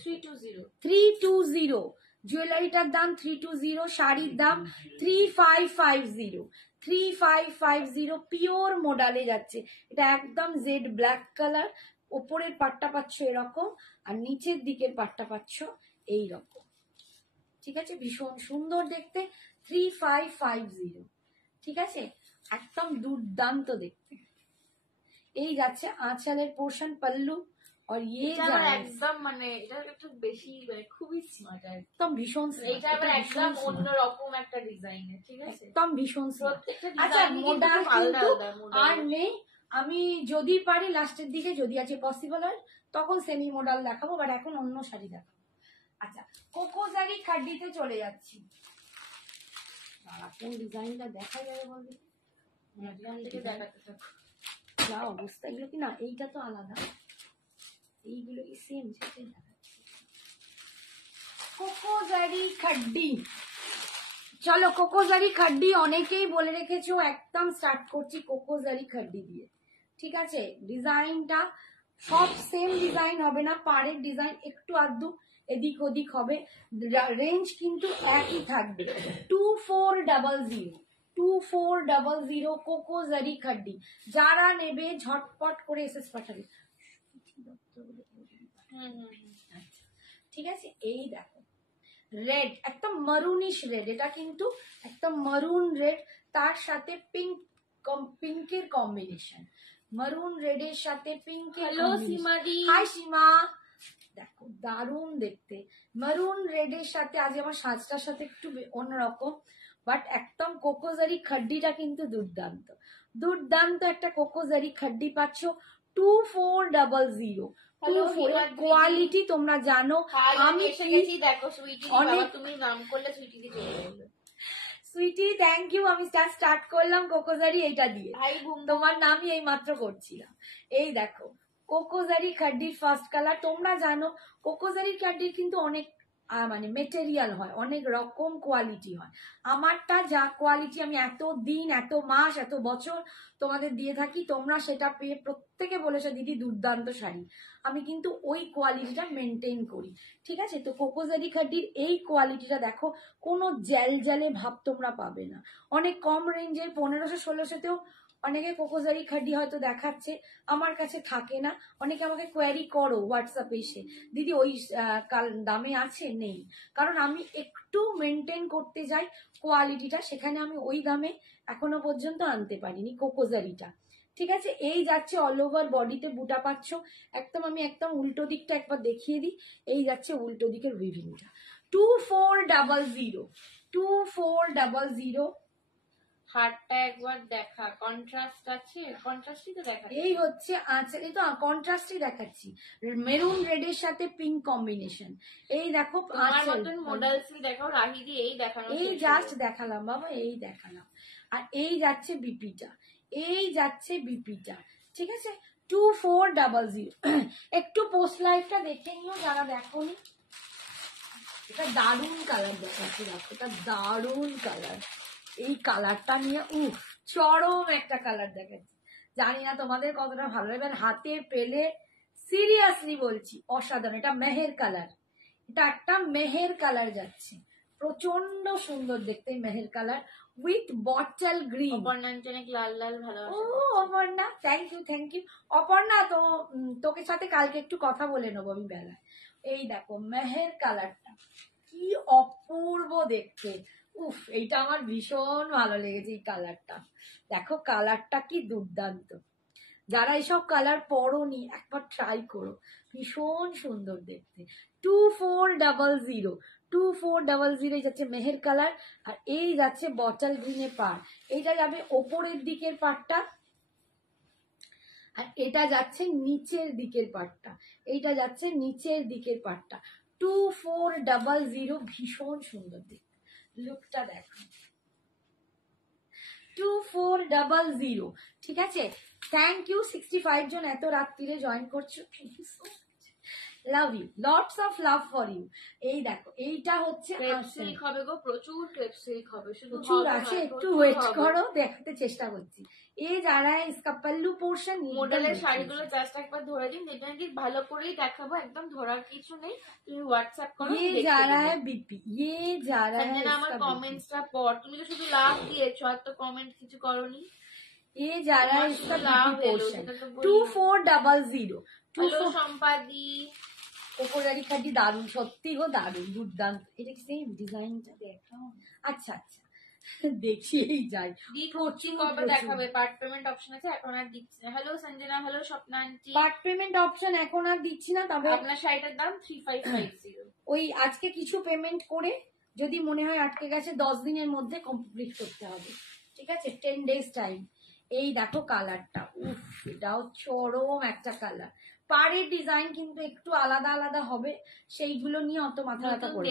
320 জুয়েলারিটার দাম 320, শাড়ির দাম 3550, 3550 পিওর মডালে যাচ্ছে। এটা একদম জেড ব্ল্যাক কালার, ওপরের পাটটা পাচ্ছ এরকম আর নিচের দিকের পাটটা পাচ্ছ এইরকম, ঠিক আছে, ভীষণ সুন্দর দেখতে, 3550, ঠিক আছে, একদম দুর্দান্ত দেখতে। এই যাচ্ছে আঁচলের পোর্শন, পাল্লু, আর একদম মানে এটা একটু বেশি মানে খুবই স্মার্ট, একদম ভীষণ, এটা আবার একদম অন্যরকম একটা ডিজাইনের, ঠিক আছে, একদম ভীষণ। আচ্ছা মডেল আর নেই, আমি যদি পারি লাস্টের দিকে যদি আছে পসিবল হয় তখন সেমি মডেল দেখাবো, বাট এখন অন্য শাড়ি দেখাবো। আচ্ছা, কোকোজারি খাড্ডিতে চলে যাচ্ছি। কোন ডিজাইনটা দেখা যাবে বলবে, দেখাতে থাকো যা অবস্থা, এগুলো কি না, এইটা তো আলাদা, এইগুলো কি সেম, সেটাই দেখাচ্ছি। কোকোজারি খাড্ডি, চলো কোকোজারি খাড্ডি অনেকেই বলে রেখেছো, একদম স্টার্ট করছি কোকোজারি খাড্ডি দিয়ে, ঠিক আছে। ডিজাইনটা সব সেম ডিজাইন হবে না, পাড়ের ডিজাইন একটু আধটু এদিক ওদিক হবে, রেঞ্জ কিন্তু একই থাকবে, 2400, 2400 কোকোজারি খাড্ডি। যারা নেবে ঝটপট করে এসএস পাঠাবে, ঠিক আছে। এই দেখো রেড, একদম মারুনিশ রেড, এটা কিন্তু একদম মারুন রেড, তার সাথে পিঙ্ক, পিঙ্কের কম্বিনেশন, মারুন রেডের সাথে পিঙ্কের। হ্যালো সীমাদি, হাই সীমা, দেখো দারুণ দেখতে, মারুন রেডের সাথে আজ আমার সাজটার সাথে একটু অন্যরকম, বাট একদম কোকোজারি খাড্ডিটা কিন্তু দুর্দান্ত, দুর্দান্ত একটা কোকোজারি খাড্ডি পাচ্ছ 2400। কোয়ালিটি তোমরা জানো, আমি দেখো সুইটি, তুমি নাম করলে সুইটি দিয়ে চলে গেলো। সুইটি থ্যাংক ইউ, আমি স্টার্ট করলাম কোকোজারি এইটা দিয়ে, তোমার নামই এই মাত্র করছিলাম। এই দেখো কোকোজারি খাড্ডির ফার্স্ট কালার, তোমরা জানো কোকোজারি খাড্ডির কিন্তু অনেক মানে মেটেরিয়াল হয়, অনেক রকম কোয়ালিটি হয়। আমারটা যা কোয়ালিটি আমি এত দিন, এত মাস, এত বছর তোমাদের দিয়ে থাকি, তোমরা সেটা পেয়ে প্রত্যেকে বলেছো দিদি দুর্দান্ত শাড়ি, আমি কিন্তু ওই কোয়ালিটিটা মেনটেন করি, ঠিক আছে। তো কোকোজারি খাড্ডির এই কোয়ালিটিটা দেখো, কোনো জ্যাল জ্যালে ভাব তোমরা পাবে না। অনেক কম রেঞ্জের 1500-1600তেও অনেকে কোকোজারি খাড্ডি হয়তো দেখাচ্ছে, আমার কাছে থাকে না, অনেকে আমাকে কোয়ারি করো হোয়াটসঅ্যাপে এসে, দিদি ওই দামে আছে, নেই, কারণ আমি একটু মেনটেন করতে যাই কোয়ালিটিটা, সেখানে আমি ওই দামে এখনো পর্যন্ত আনতে পারিনি কোকোজারিটা, ঠিক আছে। এই যাচ্ছে অল ওভার বডিতে বুটা পাচ্ছ, একদম আমি একদম উল্টো দিকটা একবার দেখিয়ে দিই, এই যাচ্ছে উল্টো দিকের উইভিংটা, 2400, 2400। হারটা একবার দেখা, কন্ট্রাস্ট আছে, কন্ট্রাস্টই তো দেখা, এই হচ্ছে আচ্ছা, এই তো কন্ট্রাস্টই দেখাচ্ছি, মেরুন রেডের সাথে পিঙ্ক কম্বিনেশন। এই দেখো আমার মতন মডেলস দেখাও রাহিদি, এই দেখানো, এই জাস্ট দেখালাম বাবা, এই দেখালাম। আর এই যাচ্ছে বিপিটা, এই যাচ্ছে বিপিটা, ঠিক আছে, 2400। একটু পোস্ট লাইভটা দেখে নিও যারা দেখোনি, এটা দারুণ কালার দেখাচ্ছি, দেখো এটা দারুণ কালার, এই কালারটা নিয়ে চরম একটা কালার দেখাচ্ছি, জানি না তোমাদের কতটা ভালো লাগবে, হাতে পেলে সিরিয়াসলি বলছি অসাধারণ, এটা মেহের কালার, এটা একটা মেহের কালার যাচ্ছে, প্রচন্ড সুন্দর দেখতে মেহের কালার উইথ বটল গ্রিন। অপর্ণাঞ্চনিক লাল লাল ভালোবাসা। ও Aparna, thank you thank you Aparna, তো তোকে সাথে কালকে একটু কথা বলে নেবো আমি বেলায়। এই দেখো মেহের কালারটা কি অপূর্ব দেখতে, এইটা আমার ভীষণ ভালো লেগেছে এই কালারটা, দেখো কালারটা কি দুর্দান্ত, যারা এইসব কালার পরোনি একবার ট্রাই করো, ভীষণ সুন্দর দেখতে, 2400, 2400 যাচ্ছে মেহের কালার, আর এই যাচ্ছে বটল গ্রিনের পাড়, এইটা যাবে ওপরের দিকের পাড়টা, আর এটা যাচ্ছে নিচের দিকের পাড়টা, এইটা যাচ্ছে নিচের দিকের পাড়টা, 2400, ভীষণ সুন্দর দেখতে, লুকটা দেখো, 2400, ঠিক আছে। থ্যাংক ইউ 65 জন এত রাত্রিরে জয়েন করছো, love you, lots of love for you. এই দেখো এইটা হচ্ছে সিল্ক হবে গো, প্রচুর ক্রেপ সিল্ক হবে, শুধু প্রচুর আছে, একটু ওয়েট করো, দেখাতে চেষ্টা করছি। এই যারা ইসকা পল্লু পোর্শন মডেলের শাড়িগুলো জাস্ট একবার ধরে দিন, যেটা নাকি ভালো করেই দেখাবো, একদম ধরার কিছু নেই, তুমি হোয়াটসঅ্যাপ করো। ये जा रहा है बीपी, ये जा रहा है আমার কমেন্টসটা পড়, তুমি তো শুধু লাভ দিয়েছো আর তো কমেন্ট কিছু করোনি। ये जा रहा है इसका बीपी पोर्शन 2400। হ্যালো সম্পাদি। কোকোজারি খাটি দারুণ, সত্যি গো দারুণ, দুর্দান্ত। এটা কি সেম ডিজাইনটা দেখাও? আচ্ছা আচ্ছা দেখিয়েই যাই। কবে দেখাবে? পার্ট পেমেন্ট অপশন আছে, এখন আর দিচ্ছি না। Hello Sanjana, hello Swapna aunty. Part payment option এখন আর দিচ্ছি না, তবে আপনার শাড়িটার দাম 3550। ওই আজকে কিছু পেমেন্ট করে যদি মনে হয় আটকে গেছে 10 দিনের মধ্যে কমপ্লিট করতে হবে, ঠিক আছে? 10 days টাইম। এই দেখো কালারটা, উফ এটাও চরম একটা কালার। পাড়ের ডিজাইন কিন্তু একটু আলাদা আলাদা হবে, সেইগুলো নিয়ে অত মাথা ব্যথা করবে না।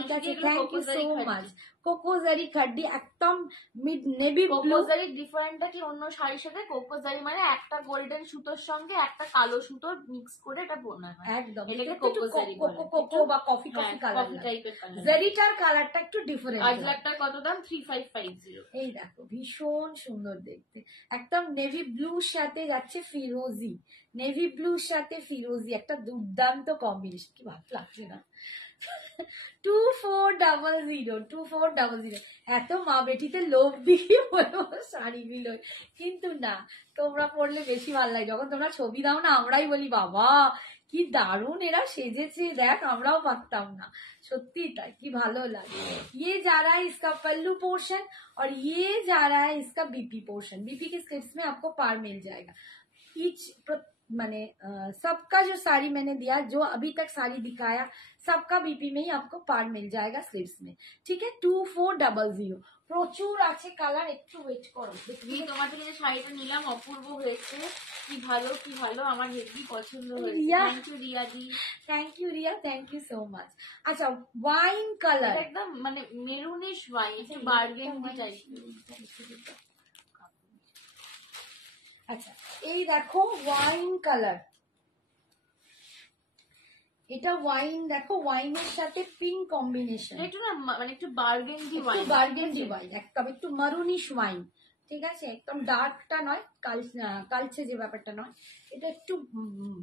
ঠিক আছে, থ্যাংক ইউ সো মাচ। কোকোজারি খাড্ডি একদম মিড নেভি ব্লু। কোকোজারি ডিফারেন্টটা কি অন্য শাড়ির সাথে? কোকোজারি মানে একটা গোল্ডেন সুতোর সঙ্গে একটা কালো সুতোর মিক্স করে এটা বোনা হয় একদম, এটাকে কোকোজারি বলে। কোকো বা কফি কফি কালার, কফি টাইপের কালার। জারিটার কালারটা একটু ডিফারেন্ট। আজলাকটার কত দাম? 3550। এই দেখো ভীষণ সুন্দর দেখতে, একদম নেভি ব্লুর সাথে যাচ্ছে ফিরোজি, নেভি ব্লুর সাথে ফিরোজি, একটা দুর্দান্ত কম্বিনেশন, কি ভালো লাগছে না? 2400 এত মা বেটিতে লোভ দিয়ে বলবো শাড়িগুলো, কিন্তু না, তোমরা পড়লে বেশি ভালো লাগে। যখন তোমরা ছবি দাও না, আমরাই বলি বাবা কি দারুণ এরা সেজেছে, দেখ আমরাও পারতাম না। সত্যি তাই, কি ভালো লাগে। ये जा रहा है इसका पल्लू पोर्शन और ये जा रहा है इसका बीपी पोर्शन। बीपी के स्क्रिप्ट्स में आपको पार मिल जाएगा। ईच मैंने सबका जो साड़ी मैंने दिया, जो अभी तक साड़ी दिखाया, सबका बीपी में ही आपको पार मिल जाएगा स्लीव्स में, ठीक है? 2400 প্রচুর আছে কালার, একটু ওয়েট করো। দেখি তোমার থেকে যে শাড়িটা নিলাম অপূর্ব হয়েছে, কি ভালো কি ভালো, আমার হেভি পছন্দ হয়েছে। Thank you Riya di, thank you Riya, thank you so much. আচ্ছা ওয়াইন কালার, একদম মানে মেরুনিশ ওয়াইন, একটু বার্গেন্ডি টাইপের। আচ্ছা এই দেখো ওয়াইন কালার, এটা ওয়াইন, দেখো ওয়াইনের সাথে পিঙ্ক কম্বিনেশন, একটু না মানে একটু বার্গেন্ডি ওয়াইন, বার্গেন্ডি ওয়াইন, একদম একটু মারুনিশ ওয়াইন, ঠিক আছে? একদম ডার্কটা নয়, কালচে যে ব্যাপারটা নয়, এটা একটু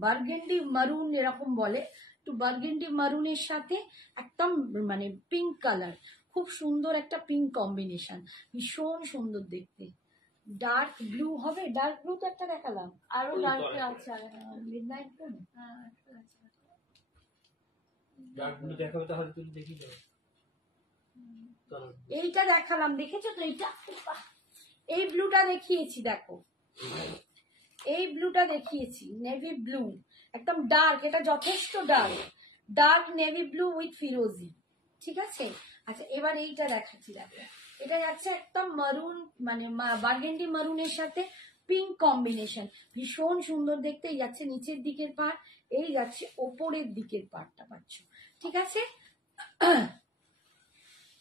বার্গেন্ডি মারুন এরকম বলে, একটু বার্গেন্ডি মারুনের সাথে একদম মানে পিঙ্ক কালার, খুব সুন্দর একটা পিঙ্ক কম্বিনেশন, ভীষণ সুন্দর দেখতে। ডার্ক ব্লু হবে, ডার্ক ব্লু তো একটা দেখালাম, আরো ডার্ক আছে, মিডনাইট ব্লু, ডার্ক ব্লু দেখাবে তাহলে তুমি দেখি যাও। এইটা দেখালাম, দেখেছো তো? এইটা এই ব্লুটা দেখিয়েছি, দেখো এই ব্লুটা দেখিয়েছি, নেভি ব্লু একদম ডার্ক, এটা যথেষ্ট dark, dark navy blue with ফিরোজি, ঠিক আছে? আচ্ছা এবার এইটা দেখাচ্ছি, দেখো এটা যাচ্ছে একদম মারুন, মানে বার্গেন্ডি মারুনের সাথে পিঙ্ক কম্বিনেশন, ভীষণ সুন্দর দেখতে। এই যাচ্ছে নিচের দিকের পার্ট, এই যাচ্ছে ওপরের দিকের পার্টটা পাচ্ছ, ঠিক আছে?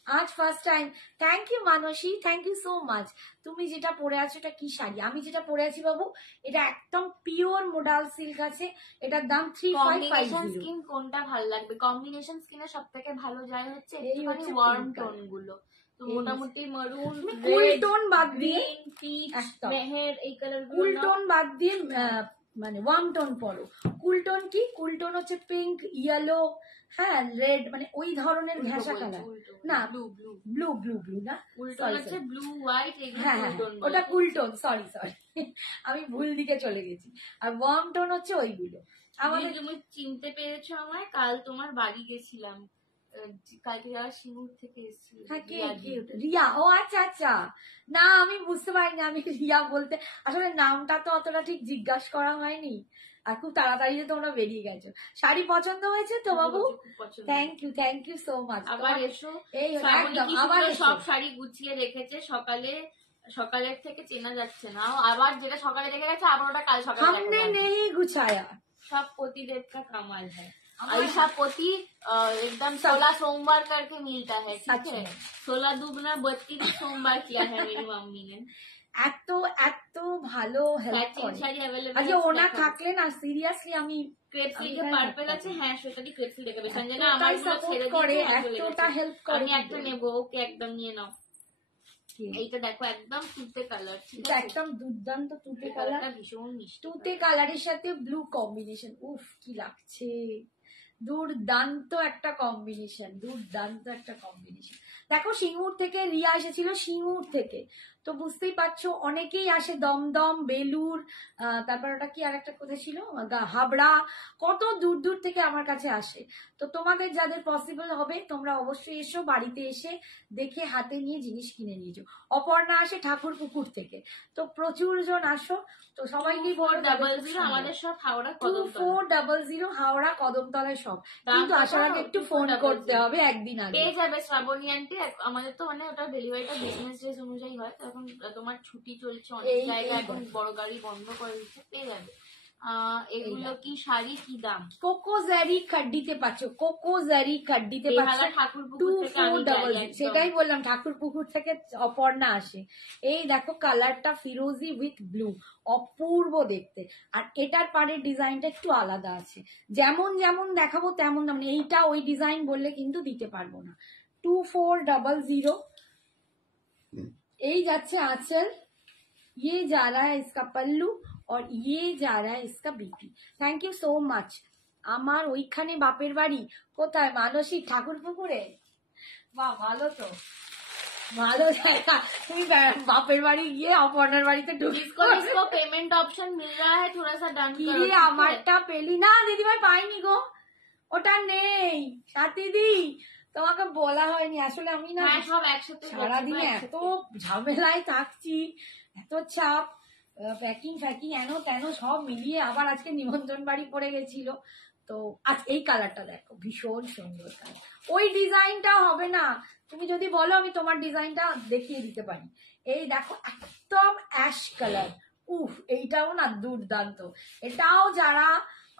আজ first time, thank you Mansi, thank you so much. তুমি যেটা পরে আছো এটা কি শাড়ি? আমি যেটা পরে আছি বাবু, এটা একদম পিওর মোডাল সিল্ক আছে, এটার দাম 3550। স্কিন কোনটা ভালো লাগবে? কম্বিনেশন স্কিনে সব থেকে ভালো যায় হচ্ছে একটুখানি ওয়ার্ম টোন গুলো, তো মোটামুটি মারুন, কুল টোন বাদ দিয়ে, পিচ, মেহের, এই কালার কুল টোন বাদ দিয়ে মানে ওয়ার্ম টোন পরো। কুল টোন কি? কুল টোন হচ্ছে পিঙ্ক, ইয়েলো, হ্যাঁ রেড, মানে ওই ধরনের ঘেঁষা কালার না, ব্লু ব্লু ব্লু ব্লু না, ব্লু হোয়াইট, হ্যাঁ হ্যাঁ ওটা কুল টোন, সরি সরি আমি ভুল দিকে চলে গেছি। আর ওয়ার্ম টোন হচ্ছে ওইগুলো। আমাদের তুমি চিনতে পেরেছো আমায়? কাল তোমার বাড়ি গেছিলাম, কালকে যারা সিঙ্গুর থেকে এসেছি। রিয়া, ও আচ্ছা আচ্ছা, না আমি বুঝতে পারিনি, আমি রিয়া বলতে আসলে নামটা তো অতটা ঠিক জিজ্ঞাসা করা হয়নি, আর খুব তাড়াতাড়ি তোমরা বেরিয়ে গেছো। শাড়ি পছন্দ হয়েছে তো বাবু? Thank you so much. আবার এসো, আবার সব শাড়ি গুছিয়ে রেখেছে, সকালের থেকে চেনা যাচ্ছে না, আবার যেটা সকালে রেখে গেছে আবার ওটা কাল সকালে हमने नहीं गुछाया। सब पतिदेव का कमाल है, ऐसा पति एकदम 16 सोमवार करके मिलता है, ठीक है? 16 दूगना 32 सोमवार किया है मेरी मम्मी ने। এত এত ভালো হেল্প ম্যাচিং করে। শাড়ি अवेलेबल আজকে ওনা থাকলে না সিরিয়াসলি আমি ক্রেপ সিল্কের পার্পল আছে, হ্যাঁ শ্বেতাদি ক্রেপ সিল্ক দেখাবে। সঞ্জনা এতটাই আমার গুলো support ছেড়ে করে, দিয়েছে, চলে এতটা গেছে। help করে আমি একটা কিন্তু। নেবো, ওকে একদম নিয়ে নাও। এইটা দেখো একদম তুতে কালার, ঠিক এটা আছে? একদম দুর্দান্ত তুতে এই কালার, কালারটা ভীষণ মিষ্টি। তুতে কালারের সাথে ব্লু কম্বিনেশন, উফ কি লাগছে, দুর্দান্ত একটা কম্বিনেশন, দুর্দান্ত একটা কম্বিনেশন। দেখো সিঙ্গুর থেকে রিয়া এসেছিল, সিঙ্গুর থেকে, তো বুঝতেই পারছো অনেকেই আসে দমদম, বেলুর, তারপর ওটা কি আর একটা কোথায় ছিল, হাবড়া, কত দূর দূর থেকে আমার কাছে আসে। তো তোমাদের যাদের পসিবল হবে তোমরা অবশ্যই এসো, বাড়িতে এসে দেখে হাতে নিয়ে জিনিস কিনে নিয়ে যাও। অপর্ণা আসে ঠাকুর পুকুর থেকে, তো প্রচুর জন আসো, তো সবাইকে বলবো 2400 আমাদের সব হাওড়া কদমতলা। 2400 হাওড়া কদমতলায় সব, কিন্তু আসার আগে একটু ফোন করতে হবে একদিন আগে। পেয়ে যাবে শ্রাবণী আন্টি। আমাদের তো মানে ওটা ডেলিভারিটা বিজনেস ডেজ অনুযায়ী হয়, তো এখন তোমার ছুটি চলছে অনেক জায়গায়, এখন বড় গাড়ি বন্ধ করে দিচ্ছে, পেয়ে যাবে। এগুলো কি শাড়ি, কি দাম? কোকোজারি খাড্ডিতে পাচ্ছ, কোকোজারি খাড্ডিতে পাচ্ছ, ঠাকুর পুকুর থেকে আমি যাই, সেটাই বললাম, ঠাকুর পুকুর থেকে অপর্ণা আসে। এই দেখো কালারটা ফিরোজি উইথ ব্লু, অপূর্ব দেখতে। আর এটার পাড়ের ডিজাইনটা একটু আলাদা আছে, যেমন যেমন দেখাবো তেমন তেমন, এইটা ওই ডিজাইন বললে কিন্তু দিতে পারবো না। 2400। এই যাচ্ছে আঁচল, ये जा रहा है इसका पल्लू और ये जा रहा है इसका बीपी। थैंक यू सो माच। আমার ওইখানে বাপের বাড়ি কোথায়, মানসী ঠাকুর পুকুরে। বাহ, ভালো তো, ভালো জায়গা। তুমি বাপের বাড়ি গিয়ে অপর্ণার বাড়িতে ঢুকিস। इसको पेमेंट ऑप्शन मिल रहा है, थोड़ा सा डन কি करो। রে, আমারটা পেলি না দিদিভাই? পাইনি গো, ওটা নেই সাথীদি, তোমাকে বলা হয়নি আসলে। আমি না হ্যাঁ সব একসাথে সারাদিনে এত ঝামেলায় থাকছি, এত চাপ, প্যাকিং ফ্যাকিং এনো তেন সব মিলিয়ে, আবার আজকে নিমন্ত্রণ বাড়ি পড়ে গেছিল। তো আজ এই কালারটা দেখো, ভীষণ সুন্দর কালার। ওই ডিজাইনটা হবে না, তুমি যদি বলো আমি তোমার ডিজাইনটা দেখিয়ে দিতে পারি। এই দেখো একদম অ্যাশ কালার, উফ এইটাও না দুর্দান্ত। এটাও যারা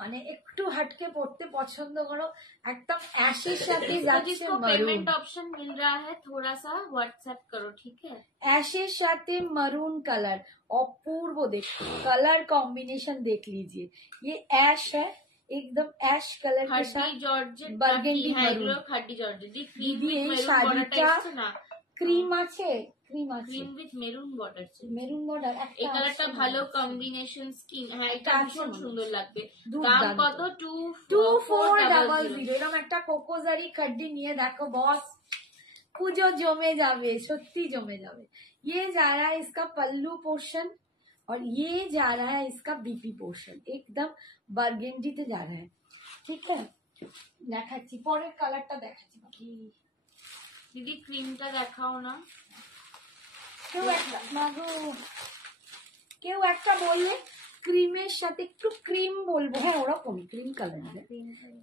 মানে একটু হাটকে পড়তে পছন্দ করো, একদম অ্যাশের সাথে যাচ্ছে মারুন। पेमेंट ऑप्शन मिल रहा है, थोड़ा सा व्हाट्सएप करो, ठीक है? অ্যাশের সাথে মারুন কালার, অপূর্ব দেখতে, কালার कॉम्बिनेशन देख लीजिए। ये ऐश है, एकदम ऐश कलर के साथ khaddi georgette burgundy hydro maroon. Khaddi georgette दीदी এই শাড়িটা ক্রিম আছে, ক্রিম আছে, cream with maroon border, maroon border. এই কালারটা ভালো কম্বিনেশন স্কিন, হ্যাঁ এটা ভীষণ সুন্দর লাগবে। দাম দুর্দান্ত। কত? 2400। এরকম একটা কোকোজারি খাড্ডি নিয়ে দেখো বস, পুজো জমে যাবে, সত্যি জমে যাবে। ये जा रहा है इसका पल्लू पोर्शन और ये जा रहा है इसका बीपी पोर्शन, एकदम बर्गेंडी তে जा रहा है। ঠিক है, দেখাচ্ছি পরের কালারটা, দেখাচ্ছি বাকি। দিদি ক্রিমটা দেখাও না। কেউ একটা মাগো, কেউ একটা বললে ক্রিমের সাথে একটু ক্রিম বলবো, হ্যাঁ ওরকমই cream colour,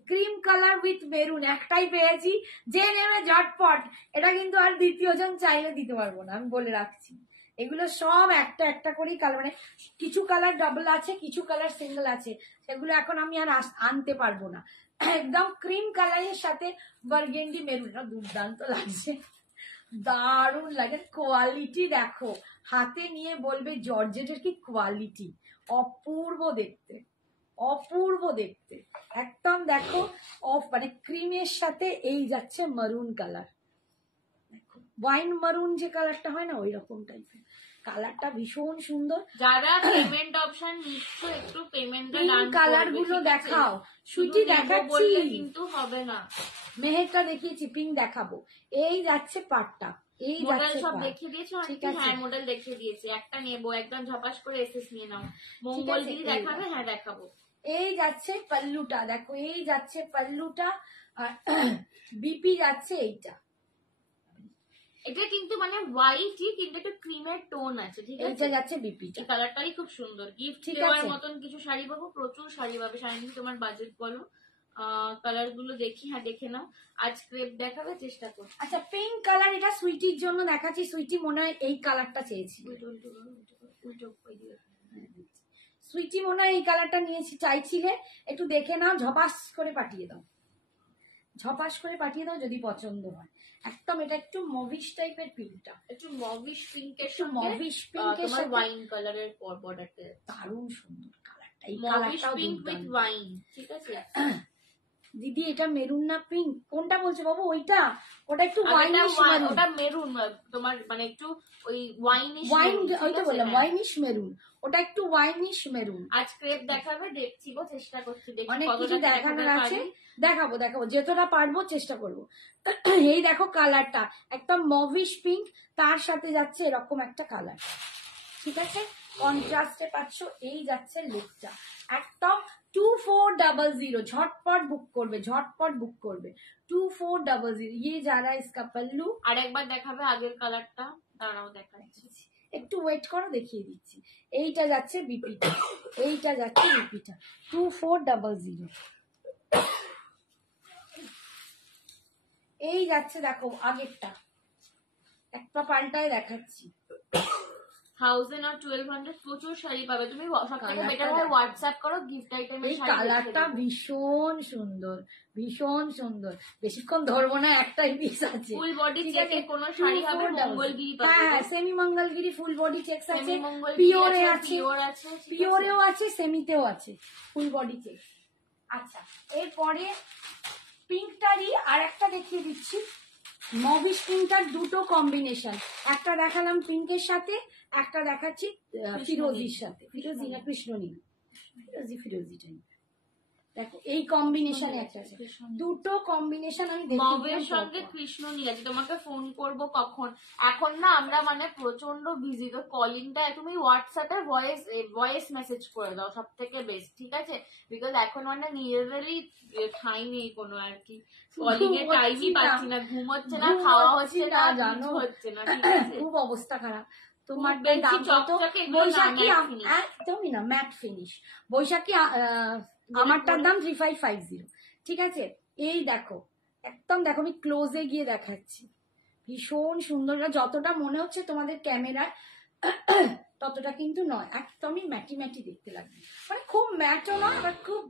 cream colour with maroon, একটাই পেয়েছি, যে নেবে ঝটপট। এটা কিন্তু আর দ্বিতীয় জন চাইলে দিতে পারবো না, আমি বলে রাখছি। এগুলো সব একটা একটা করেই কালার, মানে কিছু কালার ডাবল আছে, কিছু কালার সিঙ্গেল আছে, সেগুলো এখন আমি আর আনতে পারবো না। একদম ক্রিম কালারের সাথে বার্গেন্ডি মেরুন, দুর্দান্ত লাগছে, দারুণ লাগে। কোয়ালিটি দেখো, হাতে নিয়ে বলবে জর্জেটের কি কোয়ালিটি, অপূর্ব দেখতে, অপূর্ব দেখতে একদম। দেখো অফ মানে ক্রিমের সাথে এই যাচ্ছে মারুন কালার, দেখো ওয়াইন মারুন যে কালারটা হয় না, ওই রকম টাইপের কালারটা, ভীষণ সুন্দর। যারা পেমেন্ট অপশন নিচ্ছ একটু পেমেন্টটা ডান কালার গুলো দেখাও, সুইটি দেখাচ্ছি কিন্তু হবে না। মেহেরটা দেখিয়েছি, পিঙ্ক দেখাবো। এই যাচ্ছে পাটটা, এই মডেল যাচ্ছে সব পাট। দেখিয়ে দিয়েছো? ঠিক আছে, হ্যাঁ মডেল দেখিয়ে দিয়েছি, একটা নেবো, একদম ঝপাস করে এসএস নিয়ে নাও। মঙ্গল দিদি দেখাবে? হ্যাঁ দেখাবো। এই যাচ্ছে পাল্লুটা, দেখো এই যাচ্ছে পাল্লুটা, আর বিপি যাচ্ছে এইটা। এটা কিন্তু মানে হোয়াইটই, কিন্তু একটু ক্রিমের টোন আছে, ঠিক আছে? এইটা যাচ্ছে বিপিটা, এই কালারটাই খুব সুন্দর। গিফট দেওয়ার মতন কিছু শাড়ি পাবো, প্রচুর শাড়ি পাবে। শাড়ি তোমার বাজেট বলো, কালার গুলো দেখি। হ্যাঁ দেখে নাও, আজ ক্রেপ দেখাবে, চেষ্টা করো। আচ্ছা পিঙ্ক কালার, এটা সুইটির জন্য দেখাচ্ছি। সুইটি মনে হয় এই কালারটা চেয়েছি, সুইটি মনে হয় এই কালারটা নিয়েছি, চাইছিলে, একটু দেখে নাও, ঝপাস করে পাঠিয়ে দাও, ঝপাস করে পাঠিয়ে দাও যদি পছন্দ হয়। একদম এটা একটু মভিশ টাইপের পিঙ্কটা, একটু মভিশ পিঙ্কের একটু সঙ্গে মভিশ পিঙ্কের তোমার সাথে ওয়াইন কালারের বর্ডারটা, দারুণ সুন্দর কালারটা। এই মভিশ কালারটাও পিঙ্ক উইথ দুর্দান্ত। ওয়াইন, ঠিক আছে। দিদি এটা মেরুন না পিঙ্ক? কোনটা বলছো বাবু? ওইটা, ওটা একটু আর ওয়াইনিশ মেরুন। ওটা মেরুন তোমার, মানে একটু ওই ওয়াইনিশ ওয়াইন, মেরুন, ওইটা বললাম ওয়াইনিশ মেরুন, ওটা একটু ওয়াইনিশ মেরুন। আজ ক্রেপ দেখাবে, দেখছি গো, চেষ্টা করছি, দেখি অনেক কতটা কিছু দেখানোর আছে, দেখাবো দেখাবো যতটা পারবো চেষ্টা করবো। এই দেখো কালারটা একদম মভিশ পিঙ্ক, তার সাথে যাচ্ছে এরকম একটা কালার, ঠিক আছে, কন্ট্রাস্টে পাচ্ছ। এই যাচ্ছে লুকটা একদম 2400। ঝটপট বুক করবে, ঝটপট বুক করবে 2400। ये जा रहा है इसका पल्लू। আর একবার দেখাবে আগের কালারটা, দাঁড়াও দেখাচ্ছি, একটু ওয়েট করো, দেখিয়ে দিচ্ছি। এইটা যাচ্ছে বিপিটা, এইটা যাচ্ছে বিপিটা 2400। এই যাচ্ছে দেখো আগেরটা, একটা পাল্টায় দেখাচ্ছি। 1000 আর 1200 প্রচুর শাড়ি পাবে তুমি। সবথেকে কালারটা বেটার হয় দেখো। হোয়াটসঅ্যাপ করো, গিফট আইটেমের এই শাড়ি কালারটা ভীষণ সুন্দর, ভীষণ সুন্দর। বেশিক্ষণ ধরবো না, একটাই পিস আছে। ফুল বডি ঠিক চেকে আছে, কোন শাড়ি হবে 2400। মঙ্গলগিরি পাবে। হ্যাঁ, semi Mangalagiri full body checks আছে, সেমি মঙ্গলগিরি পিওরে আছে, পিওর আছে, ঠিক আছে? পিওরেও আছে, সেমিতেও আছে ফুল বডি চেক। আচ্ছা, এরপরে পিঙ্কটারই আর একটা দেখিয়ে দিচ্ছি। মভিশ পিঙ্কটার দুটো কম্বিনেশন, একটা দেখালাম পিঙ্কের সাথে, একটা দেখাচ্ছি ফিরোজির সাথে। ফিরোজি না কৃষ্ণনীল, ফিরোজি ফিরোজিটা দেখো, এই কম্বিনেশন একটা আছে, দুটো কম্বিনেশন আমি মবের সঙ্গে কৃষ্ণ নীল আছে। তোমাকে ফোন করব কখন? এখন না আমরা মানে প্রচন্ড বিজি, তো কলিংটা তুমি হোয়াটসঅ্যাপে ভয়েস মেসেজ করে দাও, সব থেকে বেস্ট, ঠিক আছে? বিকজ এখন মানে নিয়ারলি ঠাই নেই কোনো আর কি, কলিং এর টাইমই পাচ্ছি না, ঘুম হচ্ছে না, খাওয়া হচ্ছে না, জানো হচ্ছে না, ঠিক আছে? খুব অবস্থা খারাপ। তোমার বৈশাখী একদমই না, ম্যাট ফিনিশ বৈশাখী। আমারটার দাম 3550, ঠিক আছে? এই দেখো একদম, দেখো আমি ক্লোজে গিয়ে দেখাচ্ছি, ভীষণ সুন্দর। যতটা মনে হচ্ছে তোমাদের ক্যামেরায় ততটা কিন্তু নয়, একদমই ম্যাটি ম্যাটি দেখতে লাগবে, মানে খুব ম্যাটও নয় আবার খুব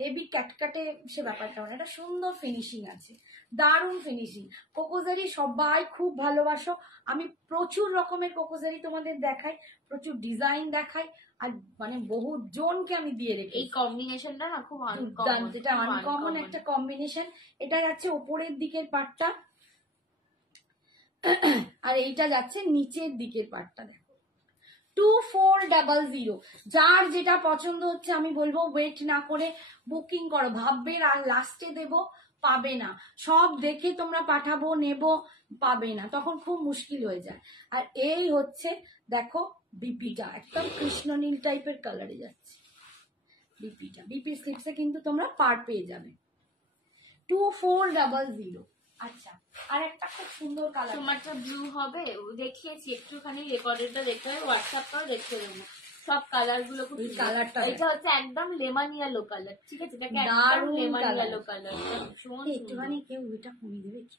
হেভি ক্যাটকাটে সে ব্যাপারটা নয়। একটা সুন্দর ফিনিশিং আছে, দারুণ ফিনিশিং। কোকোজারি সবাই খুব ভালোবাসো, আমি প্রচুর রকমের কোকোজারি তোমাদের দেখাই, প্রচুর ডিজাইন দেখাই, আর মানে বহু জনকে আমি দিয়ে রেখে। এই কম্বিনেশনটা না খুব দুর্দান্ত, এটা আনকমন একটা কম্বিনেশন। এটা যাচ্ছে ওপরের দিকের পার্টটা, আর এইটা যাচ্ছে নিচের দিকের পার্টটা। দেখো 2400। যার যেটা পছন্দ হচ্ছে আমি বলবো ওয়েট না করে বুকিং করো। ভাববে আর লাস্টে দেব, পাবে না, সব দেখে তোমরা পাঠাবো নেব, পাবে না, তখন খুব মুশকিল হয়ে যায়। আর এই হচ্ছে দেখো বিপিটা, একদম কৃষ্ণনীল টাইপের কালারে যাচ্ছে বিপিটা। বিপি স্লিপসে কিন্তু তোমরা পার পেয়ে যাবে 2400। আচ্ছা, আর একটা খুব সুন্দর কালার, তোমারটা ব্লু হবে, দেখিয়েছি একটুখানি, রেকর্ডেডটা দেখতে হবে, হোয়াটসঅ্যাপ করে দেখতে দেবো সব কালার গুলো। কালারটা এটা হচ্ছে একদম লেমন ইয়েলো কালার, ঠিক আছে? এটাকে একদম লেমন ইয়েলো কালার, একটুখানি কেউ এটা কমিয়ে দেবে কি,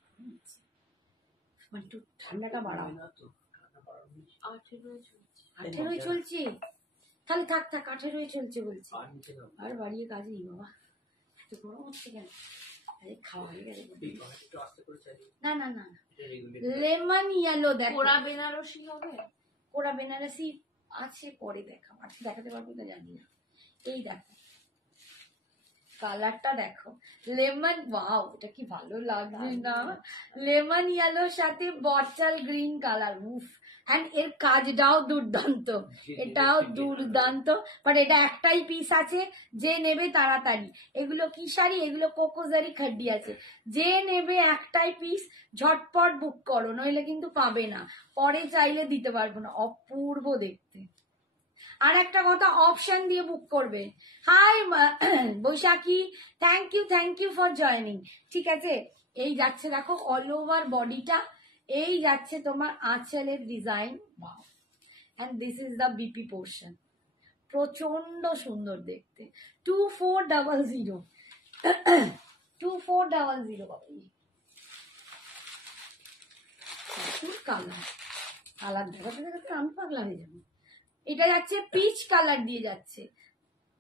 মানে একটু ঠান্ডাটা বাড়াও না তো। 18 চলছে, তাহলে থাক থাক, 18 চলছে বলছি, আর বাড়িয়ে কাজ নেই বাবা, এত গরম হচ্ছে কেন? খাওয়া হয়ে গেছে না না না, লেমন ইয়েলো দেখো। কোরা বেনারসি হবে, কোরা বেনারসি আছে, পরে দেখাবো, আজকে দেখাতে পারবো না জানি না। এই দেখো কালারটা দেখো, লেমন, ওয়াও এটা কি ভালো লাগছে না, লেমন ইয়েলোর সাথে বটল গ্রিন কালার, উফ। এন্ড এর কাজটাও দুর্দান্ত, এটাও দুর্দান্ত, বাট এটা একটাই পিস আছে, যে নেবে তাড়াতাড়ি। এগুলো কি শাড়ি? এগুলো কোকোজারি খাড্ডি আছে, যে নেবে একটাই পিস, ঝটপট বুক করো, নইলে কিন্তু পাবে না, পরে চাইলে দিতে পারবো না। অপূর্ব দেখতে। আর একটা কথা, অপশন দিয়ে বুক করবে। Hi Baishakhi, thank you for joining, ঠিক আছে? এই যাচ্ছে দেখো অল ওভার বডিটা, এই যাচ্ছে তোমার আঁচলের design, wow. And this is the BP portion, প্রচন্ড সুন্দর দেখতে। 2400 2400 বাবা। কালার কালার দেখাতে দেখাতে আমি পাগলা হয়ে যাবো। এটা যাচ্ছে পিচ কালার দিয়ে যাচ্ছে,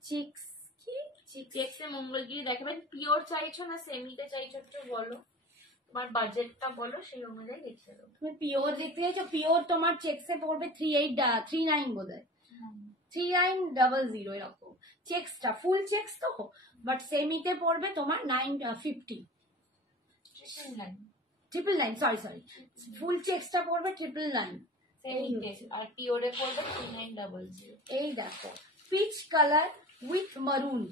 চিক্স কি চেক্সে মঙ্গলগিরি দেখাবেন। পিওর চাইছো না সেমিতে চাইছো একটু বলো, তোমার বাজেটটা বলো, সেই অনুযায়ী দেখিয়ে দেবো। তুমি পিওর দেখতে চাইছো? পিওর তোমার চেক্সে পড়বে 3839 বোধহয়, 3900 এরকম। চেক্সটা ফুল চেক্স তো, বাট সেমিতে পড়বে তোমার 950, 999, সরি ফুল চেক্সটা পড়বে 999। আর পিওরে পড়বে 3900। এই দেখো peach colour with maroon,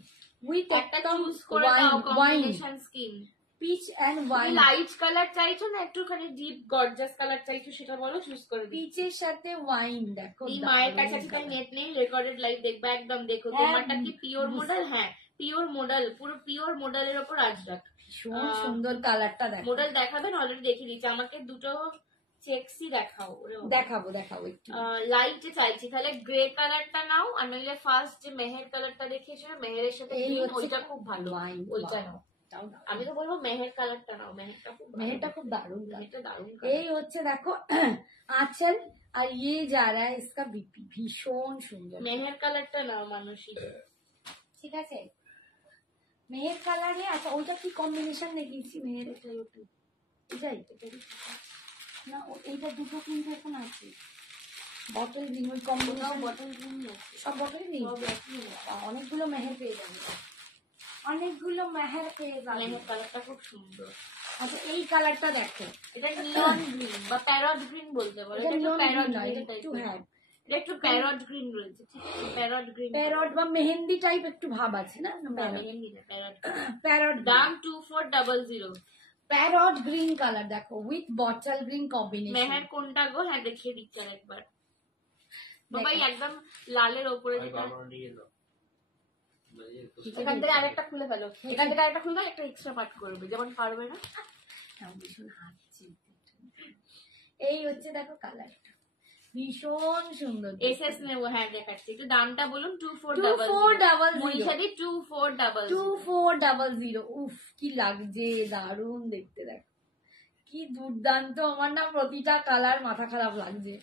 with একটা একদম চুজ করে দাও wine, combination skin. Peach and wine. Light colour চাইছো না একটুখানি ডিপ গর্জাস কালার চাইছো, সেটা বলো, চুজ করে দিই। পিচের সাথে ওয়াইন দেখো। এই মায়ের কাছে তো নেট নেই, রেকর্ডেড লাইভ দেখবে একদম। দেখো তোমারটা কি পিওর মডেল? হ্যাঁ পিওর মডেল, পুরো পিওর মডেলের উপর আজরাক। ভীষণ সুন্দর কালারটা দেখো। মডেল দেখাবেন? অলরেডি দেখিয়ে দিচ্ছি। আমাকে দুটো চেক্সি দেখাও। দেখাবো একটু। লাইট যে চাইছি তাহলে গ্রে কালারটা নাও, আর নইলে ফার্স্ট যে মেহের কালারটা দেখিয়েছিল মেহেরের সাথে গ্রিন, ওইটা খুব ভালো, ওইটা নাও। আমি তো বলবো মেহের কালারটা নাও, মেহেরটা খুব দারুণ, মেহেরটা দারুণ। এই হচ্ছে দেখো আঁচল, আর ইয়ে যা রা ইসকা বিপি, ভীষণ সুন্দর। মেহের কালারটা নাও মানসী, ঠিক আছে? মেহের কালারে। আচ্ছা ওইটা কি কম্বিনেশন দেখিয়েছি মেহের? এটাই না, এইটা দুটো কিন্তু এখন আছে বটল গ্রিন, ওই কম্বিনেশন বটল গ্রিন সব বটল গ্রিন। অনেকগুলো মেহের পেয়ে যাবে, অনেকগুলো মেহের পেয়ে যাবে। মেহের কালারটা খুব সুন্দর। আচ্ছা এই কালারটা দেখো, এটা নিয়ন গ্রিন বা প্যারট গ্রিন বলতে পারো। এটা একটু প্যারট গ্রিন একটু, হ্যাঁ এটা একটু প্যারট গ্রিন রয়েছে, ঠিক আছে? প্যারট গ্রিন, প্যারট বা মেহেন্দি টাইপ একটু ভাব আছে না? মেহেন্দি না, প্যারট। প্যারট। দাম 2400। প্যারট গ্রিন কালার দেখো with bottle green combination. Meher কোনটা গো? হ্যাঁ দেখিয়ে দিচ্ছি আরেকবার। বাবাই একদম লালের ওপরে যেটা। এখান থেকে আরেকটা খুলে ফেলো, এখান থেকে আরেকটা খুলে ফেলো, একটা এক্সট্রা পার্ট করবে যেমন পারবে না। ভীষণ হাঁটছে। এই হচ্ছে দেখো কালারটা, ভীষণ সুন্দর। এসএস নেবো, হ্যাঁ দেখাচ্ছি। একটু দামটা বলুন। 2400। মনীষাদি 2400। 2400। উফ কি লাগছে, দারুণ দেখতে। দেখো কি দুর্দান্ত। আমার না প্রতিটা কালার মাথা খারাপ লাগছে,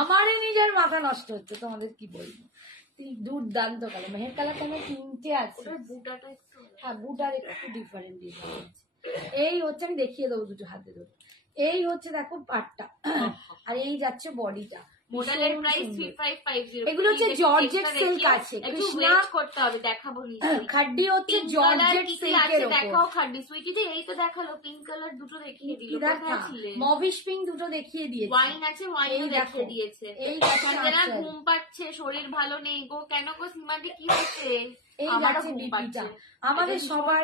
আমারই নিজের মাথা নষ্ট হচ্ছে, তোমাদের কি বলবো। দুর্দান্ত কালার। মেহের কালারটা আমার তিনটে আছে। বুটাটা একটু, হ্যাঁ বুটার একটু ডিফারেন্ট। এই হচ্ছে, আমি দেখিয়ে দেবো দুটো হাতে ধরে। এই হচ্ছে দেখো পাটটা, আর এই যাচ্ছে বডিটা। মডেলের প্রাইস 3550। এগুলো হচ্ছে জর্জেট সিল্ক আছে, একটু ওয়েট করতে হবে, দেখাবো নিশ্চয়ই। খাড্ডি হচ্ছে জর্জেট সিল্কের উপর। দেখাও খাড্ডি। সুইটিতে এই তো দেখালো, পিঙ্ক কালার দুটো দেখিয়ে দিল। মভিশ পিঙ্ক দুটো দেখিয়ে দিয়েছে। ওয়াইন আছে, ওয়াইনও দেখিয়ে দিয়েছে। এই সঞ্জনা ঘুম পাচ্ছে, শরীর ভালো নেই গো। কেন গো সীমাদি, কি হচ্ছে? এই যাচ্ছে বিপিটা। আমাদের সবার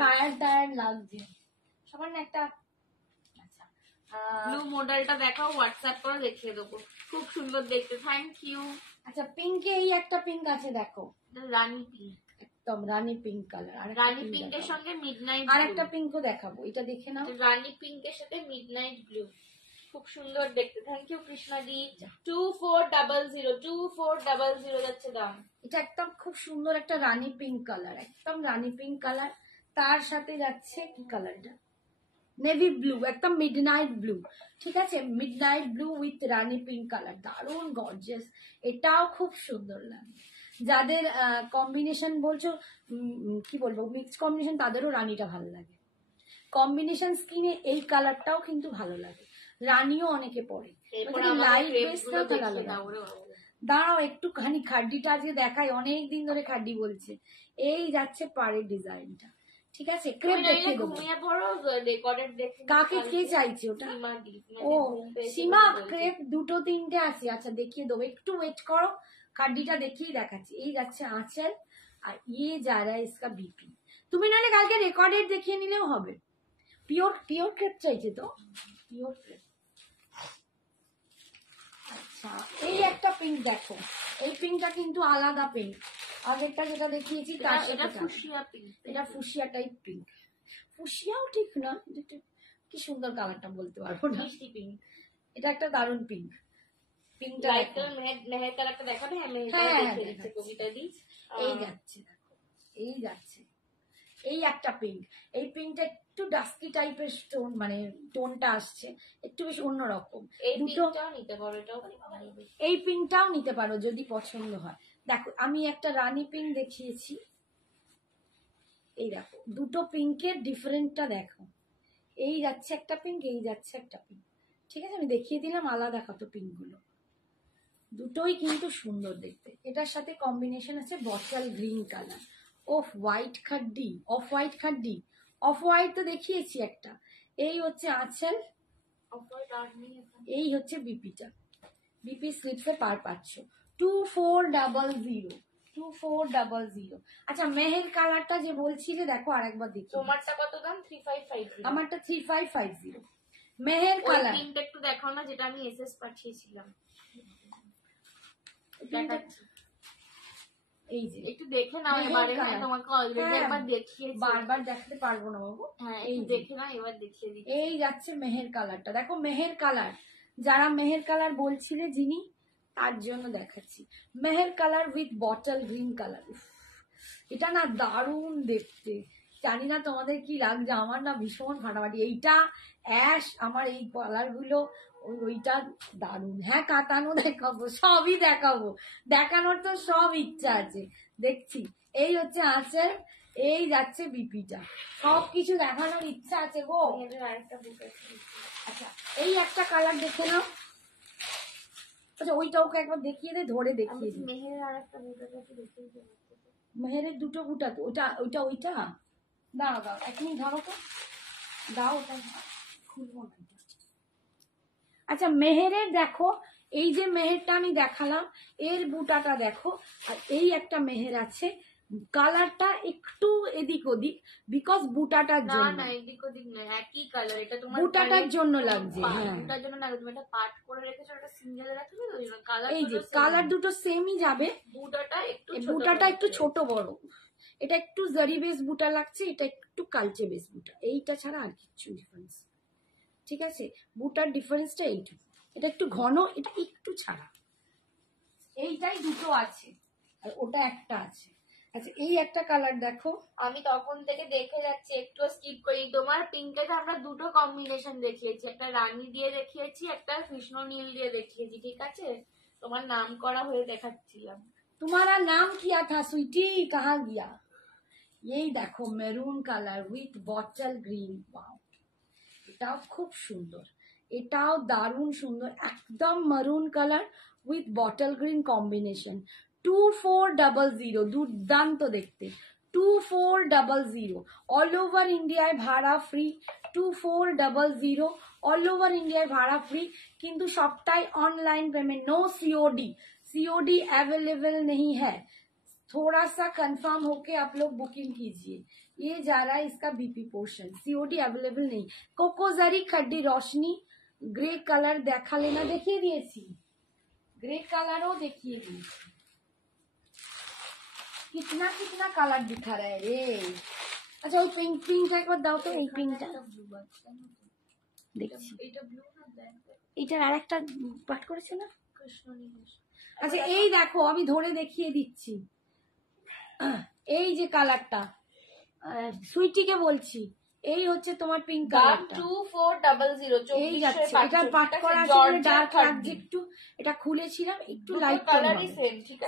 টায়ার্ড লাগছে সবার না। একটা ব্লু মডেলটা দেখাও, হোয়াটসঅ্যাপ করে দেখিয়ে দেবো, খুব সুন্দর দেখতে। Thank you. আচ্ছা পিঙ্কে এই একটা পিঙ্ক আছে দেখো, রানী পিঙ্ক, একদম রানী পিঙ্ক কালার। আর রানী পিঙ্কের সঙ্গে মিডনাইট, আর একটা পিঙ্কও দেখাবো, এটা দেখে নাও। রানী পিঙ্কের সাথে মিডনাইট ব্লু, খুব সুন্দর দেখতে। Thank you কৃষ্ণাদি। 2400 যাচ্ছে দাম। এটা একদম খুব সুন্দর একটা রানী পিঙ্ক কালার, একদম রানী পিঙ্ক কালার। তার সাথে যাচ্ছে কি কালারটা, নেভি ব্লু, একদম মিডনাইট ব্লু। ঠিক আছে, midnight blue with rani pink colour, দারুণ গর্জিয়াস। এটাও খুব সুন্দর লাগে। যাদের কম্বিনেশন বলছো, কি বলবো, মিক্স কম্বিনেশন, তাদেরও রানীটা ভালো লাগে। কম্বিনেশন স্কিনে এই কালারটাও কিন্তু ভালো লাগে। রানীও অনেকে পরে, লাইট বেসটাও তো ভালো লাগে। দাঁড়াও একটুখানি খাড্ডিটা আজকে দেখাই, অনেক দিন ধরে খাড্ডি বলছে। এই যাচ্ছে পাড়ের ডিজাইনটা, ঠিক আছে? ক্রেপ দেখিয়ে দেবো। কাকে কে চাইছে ওটা? ও সীমা, ক্রেপ দুটো তিনটে আছে। আচ্ছা দেখিয়ে দেবো, একটু ওয়েট করো, খাড্ডিটা দেখিয়ে দেখাচ্ছি। এই যাচ্ছে আঁচল, আর ইয়ে যা রা ইসকা বিপি। তুমি নাহলে কালকে রেকর্ডেড দেখিয়ে নিলেও হবে। পিওর ক্রেপ চাইছে তো, পিওর ক্রেপ। আচ্ছা এই একটা পিঙ্ক দেখো, এই পিঙ্কটা কিন্তু আলাদা পিঙ্ক। আগেরটা যেটা দেখিয়েছি তার সাথে এটা ফুসিয়া টাইপ পিঙ্ক। ফুসিয়াও ঠিক না, কি সুন্দর কালারটা বলতে পারবো না। এটা একটা দারুণ পিঙ্ক। পিঙ্কটা মেহের কালারটা দেখো না। এই যাচ্ছে দেখো, এই যাচ্ছে এই একটা পিঙ্ক। এই পিঙ্কটা একটু ডাস্কি টাইপের স্টোন, মানে টোনটা আসছে একটু বেশ অন্যরকম। এই পিঙ্কটাও নিতে পারো যদি পছন্দ হয়। দেখো আমি একটা রানী পিঙ্ক দেখিয়েছি, এই দেখো দুটো পিঙ্কের ডিফারেন্টটা দেখো, এই যাচ্ছে একটা পিঙ্ক, এই যাচ্ছে একটা পিঙ্ক। ঠিক আছে, আমি দেখিয়ে দিলাম আলাদা কত পিঙ্ক গুলো, দুটোই কিন্তু সুন্দর দেখতে। এটার সাথে কম্বিনেশন আছে bottle green colour, off white khaddi, off white khaddi, off white তো দেখিয়েছি একটা। এই হচ্ছে আঁচল, এই হচ্ছে বিপিটা, বিপি স্লিপসে পাচ্ছ 2400, 2400। আচ্ছা মেহের কালারটা যে বলছিলে দেখো আরেকবার দেখি। তোমারটা কত দাম? 3550। আমারটা 3550। মেহের কালার প্রিন্টটা একটু দেখাও না, যেটা আমি এসএস পাঠিয়েছিলাম। দেখাচ্ছি, এই যে একটু দেখে নাও এবারে। হ্যাঁ তোমাকে অলরেডি একবার দেখিয়েছি, বারবার দেখাতে পারবো না বাবু। হ্যাঁ এই দেখে নাও, এবার দেখিয়ে দিচ্ছি। এই যাচ্ছে মেহের কালারটা, দেখো মেহের কালার, যারা মেহের কালার বলছিলে যিনি, তার জন্য দেখাচ্ছি। Meher colour with bottle green colour, এটা না দারুণ দেখতে। জানি না তোমাদের কি লাগছে, আমার না ভীষণ ফাটাফাটি। এইটা অ্যাশ, আমার এই কালার গুলো ওইটা দারুণ। হ্যাঁ কাতানো দেখাবো, সবই দেখাবো, দেখানোর তো সব ইচ্ছা আছে, দেখছি। এই হচ্ছে আঁচল, এই যাচ্ছে বিপিটা, সবকিছু দেখানোর ইচ্ছা আছে গো। আচ্ছা এই একটা কালার দেখে নাও। আচ্ছা ওইটা ওকে একবার দেখিয়ে দে, ধরে দেখিয়ে দে। মেহের আর একটা বুটাটা কি দেখিয়ে দিতে? মেহেরের দুটো বুটা তো, ওটা ওইটা ওইটা দাও দাও, এখনই ধরো তো, দাও ওটা, খুলবো না। আচ্ছা মেহেরের দেখো, এই যে মেহেরটা আমি দেখালাম এর বুটাটা দেখো, আর এই একটা মেহের আছে, কালারটা একটু এদিক ওদিক, বিকজ বুটাটার জন্য। না এদিক ওদিক না, একই কালার। এটা তোমার বুটাটার জন্য লাগছে। হ্যাঁ বুটার জন্য লাগছে, তুমি এটা পাট করে রেখেছো, এটা সিঙ্গেল রাখলে ওই জন্য কালার। এই যে কালার দুটো সেমই যাবে, বুটাটা একটু ছোট বড়। এটা একটু জারি বেস বুটা লাগছে, এটা একটু কালচে বেস বুটা, এইটা ছাড়া আর কিছু ডিফারেন্স। ঠিক আছে, বুটার ডিফারেন্সটা এইটুকু, এটা একটু ঘন, এটা একটু ছাড়া, এইটাই দুটো আছে আর ওটা একটা আছে। আচ্ছা এই একটা কালার দেখো, আমি তখন থেকে দেখে যাচ্ছি, একটু স্কিপ করি। তোমার পিঙ্কের আমরা দুটো কম্বিনেশন দেখিয়েছি, একটা রানী দিয়ে দেখিয়েছি, একটা কৃষ্ণ নীল দিয়ে দেখিয়েছি। ঠিক আছে, তোমার নাম করা হয়ে দেখাচ্ছিলাম। तुम्हारा नाम क्या था स्वीटी, कहाँ गया? यही देखो maroon colour with bottle green, wow এটাও খুব সুন্দর, এটাও দারুণ সুন্দর, একদম maroon colour with bottle green combination. 2400, দুর্দান্ত দেখতে। 2400 অল ওভার ইন্ডিয়ায় ভাড়া ফ্রি। 2400 অল ওভার ইন্ডিয়ায় ভাড়া फ्री, কিন্তু সবটাই online payment, no COD. COD available नहीं है, थोड़ा सा कंफर्म होके आप लोग बुकिंग कीजिए। ये जा रहा है इसका बीपी पोर्शन, सीओडी अवेलेबल नहीं। कोकोजरी खड्डी रोशनी ग्रे कलर देखा लेना, देखिए दिएছি, ग्रे कलरও দেখিয়ে দিয়েছি। कितना कितना कलर दिखा रहा है रे। अच्छा ওই পিঙ্ক পিঙ্ক একবার দাও তো, এই পিঙ্কটা দেখছি, এইটার আরেকটা পাঠ করেছে না কৃষ্ণ নীল। আচ্ছা এই দেখো আমি ধরে দেখিয়ে দিচ্ছি, এই যে কালারটা সুইটিকে বলছি, এই হচ্ছে তোমার পিঙ্ক কালারটা 2400। এই যাচ্ছে, এটা পাট করা আছে বলে ডার্ক লাগছে একটু, এটা খুলেছিলাম একটু লাইট কালারই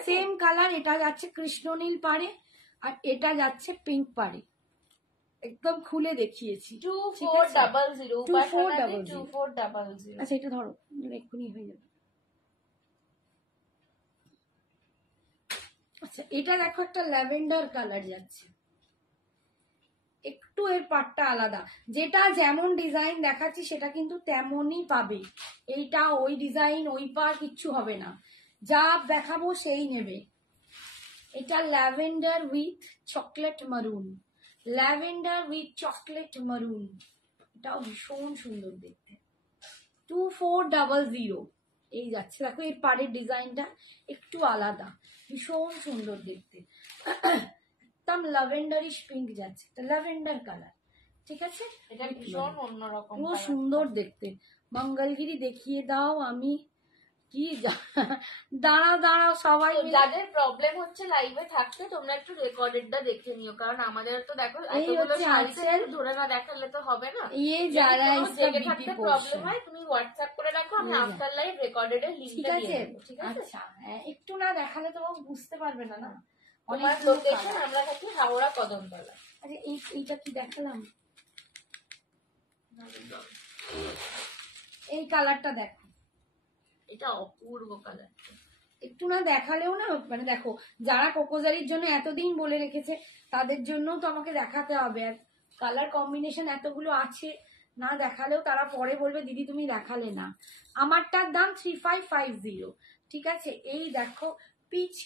সেম কালার। এটা যাচ্ছে কৃষ্ণনীল পাড়ে আর এটা যাচ্ছে পিঙ্ক পাড়ে, একদম খুলে দেখিয়েছি। 2400। আচ্ছা এটা ধরো, এক্ষুনি হয়ে যাবে। আচ্ছা এটা দেখো একটা ল্যাভেন্ডার কালার যাচ্ছে, একটু এর পাটটা আলাদা, যেটা যেমন ডিজাইন দেখাচ্ছি সেটা কিন্তু তেমনই পাবে। এইটা ওই ডিজাইন ওই পার কিচ্ছু হবে না, যা দেখাবো সেই নেবে। এটা ল্যাভেন্ডার উইথ চকলেট মারুন, ল্যাভেন্ডার উইথ চকলেট মারুন, এটাও ভীষণ সুন্দর দেখতে। 2400 এই যাচ্ছে, দেখো এর পাড়ের ডিজাইনটা একটু আলাদা, ভীষণ সুন্দর দেখতে, একদম ল্যাভেন্ডারিশ পিঙ্ক যাচ্ছে, ল্যাভেন্ডার কালার। ঠিক আছে, এটা ভীষণ অন্যরকম, খুব সুন্দর দেখতে। মঙ্গলগিরি দেখিয়ে দাও, আমি কি দাঁড়াও দাঁড়াও সবাই। যাদের প্রবলেম হচ্ছে লাইভে থাকতে, তোমরা একটু রেকর্ডেডটা দেখে নিও, কারণ আমাদের তো দেখো এতগুলো শাড়ি ধরে না দেখালে তো হবে না। এই যারা জেগে থাকতে প্রবলেম হয়, তুমি হোয়াটসঅ্যাপ করে রাখো, আমি আফটার লাইভ রেকর্ডেড এর লিংকটা দিয়ে দেব। ঠিক আছে, আচ্ছা একটু না দেখালে তো বুঝতে পারবে না, না তোমার লোকেশন, আমরা থাকি হাওড়া কদমতলা। আরে এইটা কি দেখালাম? এই কালারটা দেখো, এটা অপূর্ব কালার। একটু না দেখালেও না, মানে দেখো যারা কোকোজারির জন্য এতদিন বলে রেখেছে তাদের জন্যও তো আমাকে দেখাতে হবে। আর কালার কম্বিনেশন এতগুলো আছে, না দেখালেও তারা পরে বলবে দিদি তুমি দেখালে না। আমারটার দাম 3550, ঠিক আছে। এই দেখো পিচ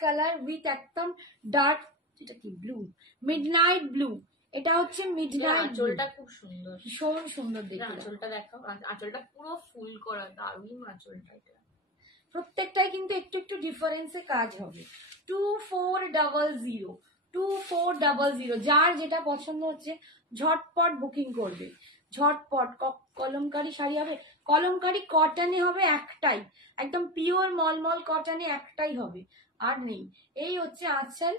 কালার উইথ একদম ডার্ক, এটা কি ব্লু, মিডনাইট ব্লু। এটা হচ্ছে মিডনাইট, আঁচলটা খুব সুন্দর, ভীষণ সুন্দর দেখতে। আঁচলটা দেখো, আঁচলটা পুরো ফুল করা, দারুণ আঁচলটা। প্রত্যেকটাই কিন্তু একটু একটু ডিফারেন্সে কাজ হবে। 2400 যার যেটা পছন্দ হচ্ছে ঝটপট বুকিং করবে, ঝটপট। কলমকারি শাড়ি হবে, কলমকারি কটনে হবে একটাই, একদম পিওর মলমল কটনে একটাই হবে, আর নেই। এই হচ্ছে আঁচল,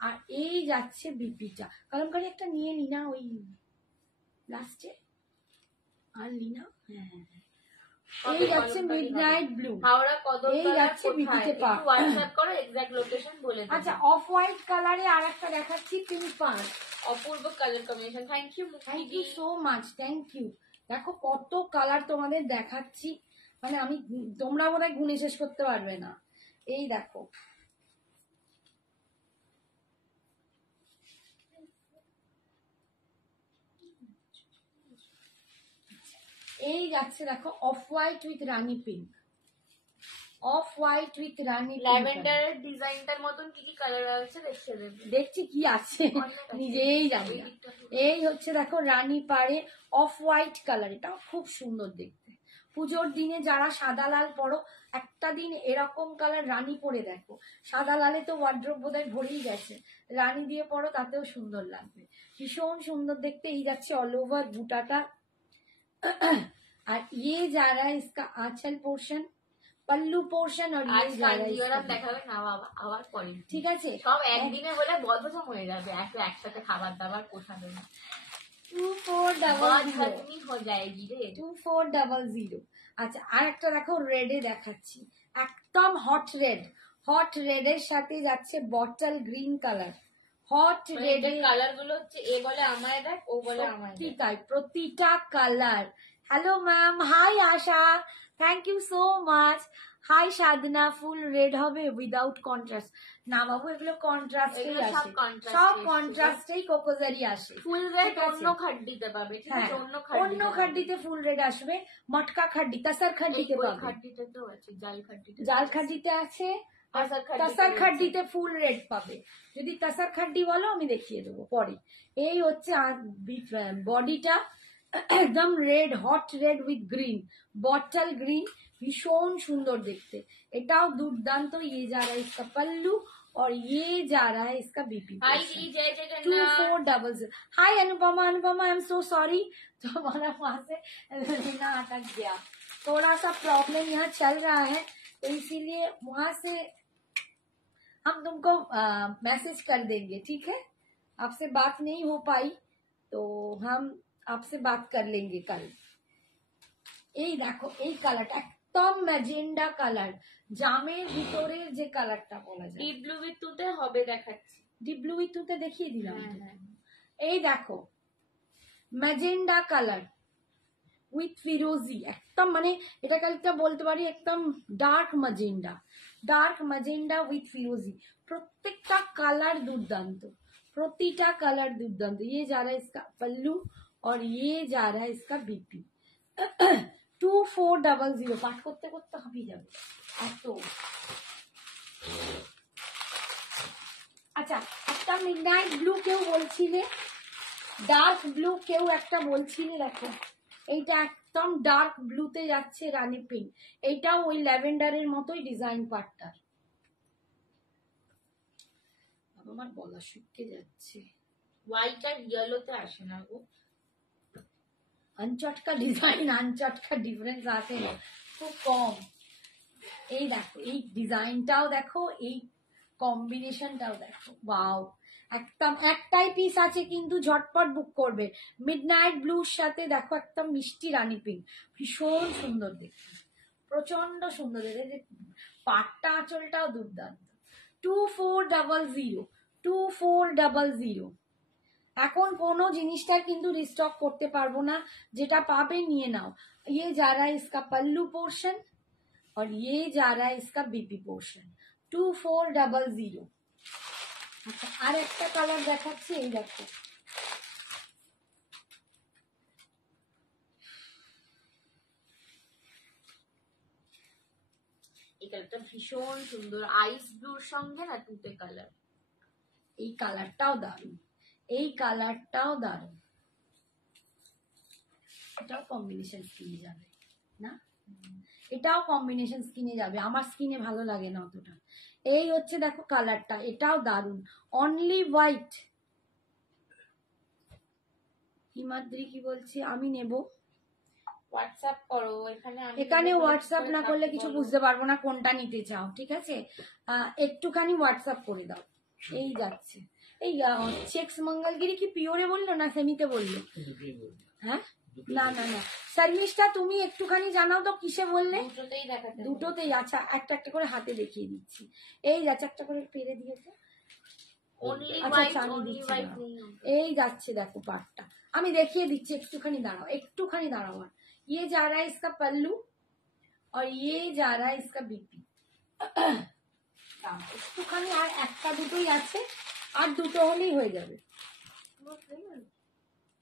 আর এই যাচ্ছে বিপিটা। কলমকারি একটা নিয়ে নি না ওই লাস্টে, আর নি না। হ্যাঁ, এই যাচ্ছে মিডনাইট ব্লু, হাওড়া কদমতলা। এই যাচ্ছে বিপিতে পা। হোয়াটসঅ্যাপ করো, এক্সাক্ট লোকেশন বলে দেব। আচ্ছা, অফ হোয়াইট কালারে আর একটা দেখাচ্ছি, পিঙ্ক পাঁচ। অপূর্ব colour combination. Thank you so much, thank you. দেখো কত কালার তোমাদের দেখাচ্ছি, মানে আমি, তোমরা বোধহয় গুণে শেষ করতে পারবে না। এই দেখো, এই যাচ্ছে দেখো off white with rani pink, off white with rani ল্যাভেন্ডারের ডিজাইনটার মতন কি কি কালার আছে দেখতে দেবে, দেখছি কি আছে নিজেই জানি না। এই হচ্ছে দেখো রানী পাড়ে অফ হোয়াইট কালার, এটাও খুব সুন্দর দেখতে। পুজোর দিনে যারা সাদা লাল পরো, একটা দিন এরকম কালার রানী পরে দেখো। সাদা লালে তো ওয়ার্ড্রোব বোধহয় ভরেই গেছে, রানী দিয়ে পরো তাতেও সুন্দর লাগবে, ভীষণ সুন্দর দেখতে। এই যাচ্ছে অল ওভার বুটাটা, আর ইয়ে যা রা হ্যায় ইসকা আঁচল পোর্শন, पल्लू पोर्शन और ये দেখাবে না বাবা, আবার পরে ঠিক আছে। সব একদিনে বলে বদহজম হয়ে যাবে, একসাথে খাবার দাবার কোথাও না। 2400 हो जाएगी রে। 2400। আচ্ছা, আর একটা দেখো রেডে দেখাচ্ছি, একদম হট রেডের সাথে যাচ্ছে বটল গ্রিন কালার। হট রেডের কালার গুলো হচ্ছে, এ বলে আমায় দেখ, ও বলে আমায় দেখ, তাই প্রতিটা colour. Hello ma'am, hi Asha, thank you so much. Hi Sadhana, full red হবে উইদাউট কন্ট্রাস্ট? না বাবু, এগুলো কন্ট্রাস্টেই আসে, সব কন্ট্রাস্টেই কোকোজারি আসে। ফুল রেড অন্য খাড্ডিতে পাবে, ঠিক আছে, অন্য খাড্ডিতে ফুল রেড আসবে, মটকা খাড্ডি, তাসার খাড্ডিতে পাবে। খাড্ডিতে তো আছে, জাল খাড্ডিতে আছে, তাসার খাড্ডিতে ফুল রেড পাবে। যদি তাসার খাড্ডি বলো আমি দেখিয়ে দেবো পরে। এই হচ্ছে বডিটা একদম red, hot red with green, bottle green, ভীষণ সুন্দর দেখতে। এটাও দুর্দান্ত। ये जा रहा है इसका पल्लू और ये जा रहा है इसका BP. 2400। Hi Anupama, I am so sorry, तुम्हारा वहां से लेना अटक गया, थोड़ा सा प्रॉब्लम यहाँ चल रहा है, तो इसीलिए वहां से हम तुमको मैसेज कर देंगे, ठीक है। आपसे बात नहीं हो पाई तो हम आपसे बात कर लेंगे कल। এই দেখো এই কালারটা একদম ম্যাজেন্ডা কালার, জামের ভিতরের যে কালারটা বলা যায়। ডিপ ব্লু উইথ টুতে হবে দেখাচ্ছি, ডিপ ব্লু উইথ টুতে দেখিয়ে দিলাম। এই দেখো ম্যাজেন্ডা কালার উইথ ফিরোজি, একদম মানে এটা কালটা বলতে পারি একদম ডার্ক ম্যাজেন্ডা উইথ ফিরোজি। প্রত্যেকটা কালার দুর্দান্ত, প্রতিটা কালার দুর্দান্ত। ये जा रहा है इसका पल्लू और ये जा रहा है इसका बीपी। 2400 পাঠ করতে করতে হাঁপিয়ে যাবে এত। আচ্ছা, একটা মিডনাইট ব্লু কেউ বলছিলে, ডার্ক ব্লু কেউ একটা বলছিলে, দেখো এইটা একদম ডার্ক ব্লুতে যাচ্ছে রানী পিঙ্ক, এইটাও ওই ল্যাভেন্ডারের মতোই ডিজাইন পার্টটার। আমার গলা শুকিয়ে যাচ্ছে। হোয়াইট আর ইয়েলোতে আসে না গো, अनचट का डिजाइन, अनचट का डिफरेंस आते हैं খুব কম। এই দেখো এই ডিজাইনটাও দেখো, এই কম্বিনেশনটাও দেখো, ওয়াও। একদম একটাই পিস আছে কিন্তু ঝটপট বুক করবে। মিডনাইট ব্লুর সাথে দেখো একদম মিষ্টি রানী পিঙ্ক, ভীষণ সুন্দর দেখতে, প্রচন্ড সুন্দর দেখতে। পাটটা আঁচলটাও দুর্দান্ত, 2400 2400। এখন কোনো জিনিসটার কিন্তু রিস্টক করতে পারবো না, যেটা পাবে নিয়ে নাও। ये जा रहा है इसका पल्लू पोर्शन और ये जा रहा है इसका बीपी पोर्शन 2400। আচ্ছা, আর একটা কালার দেখাচ্ছি, এই দেখো। এই কালারটা ভীষণ সুন্দর, আইস ব্লুর সঙ্গে না তুতে কালার। এই কালারটাও দারুণ, এই কালারটাও দারুণ। এটাও কম্বিনেশন স্কিনে যাবে না, এটাও কম্বিনেশন স্কিনে যাবে, আমার স্কিনে ভালো লাগে না অতটা। এই হচ্ছে দেখো কালারটা, এটাও দারুণ, অনলি হোয়াইট। হিমাদ্রি কি বলছে, আমি নেব। হোয়াটসঅ্যাপ করো, এখানে হোয়াটসঅ্যাপ না করলে কিছু বুঝতে পারবো না কোনটা নিতে চাও, ঠিক আছে? একটুখানি হোয়াটসঅ্যাপ করে দাও। এই যাচ্ছে, এই চেক্স মঙ্গলগিরি কি পিওরে বললো না সেমিতে বললো? হ্যাঁ, না না না, সার্ভিসটা তুমি একটুখানি জানাও তো কিসে বললে? দুটোতেই দেখাতে, দুটোতেই। আচ্ছা, একটা একটা করে হাতে দেখিয়ে দিচ্ছি। এই যাচ্ছে, একটা করে পেরে দিয়েছে। আচ্ছা, আমি দিচ্ছি, এই যাচ্ছে দেখো পাটটা, আমি দেখিয়ে দিচ্ছি, একটুখানি দাঁড়াও, একটুখানি দাঁড়াও। আর ये जा रहा है इसका पल्लू और ये जा रहा है इसका बीपी। একটুখানি আর একটা দুটোই আছে, আর দুটো হলেই হয়ে যাবে।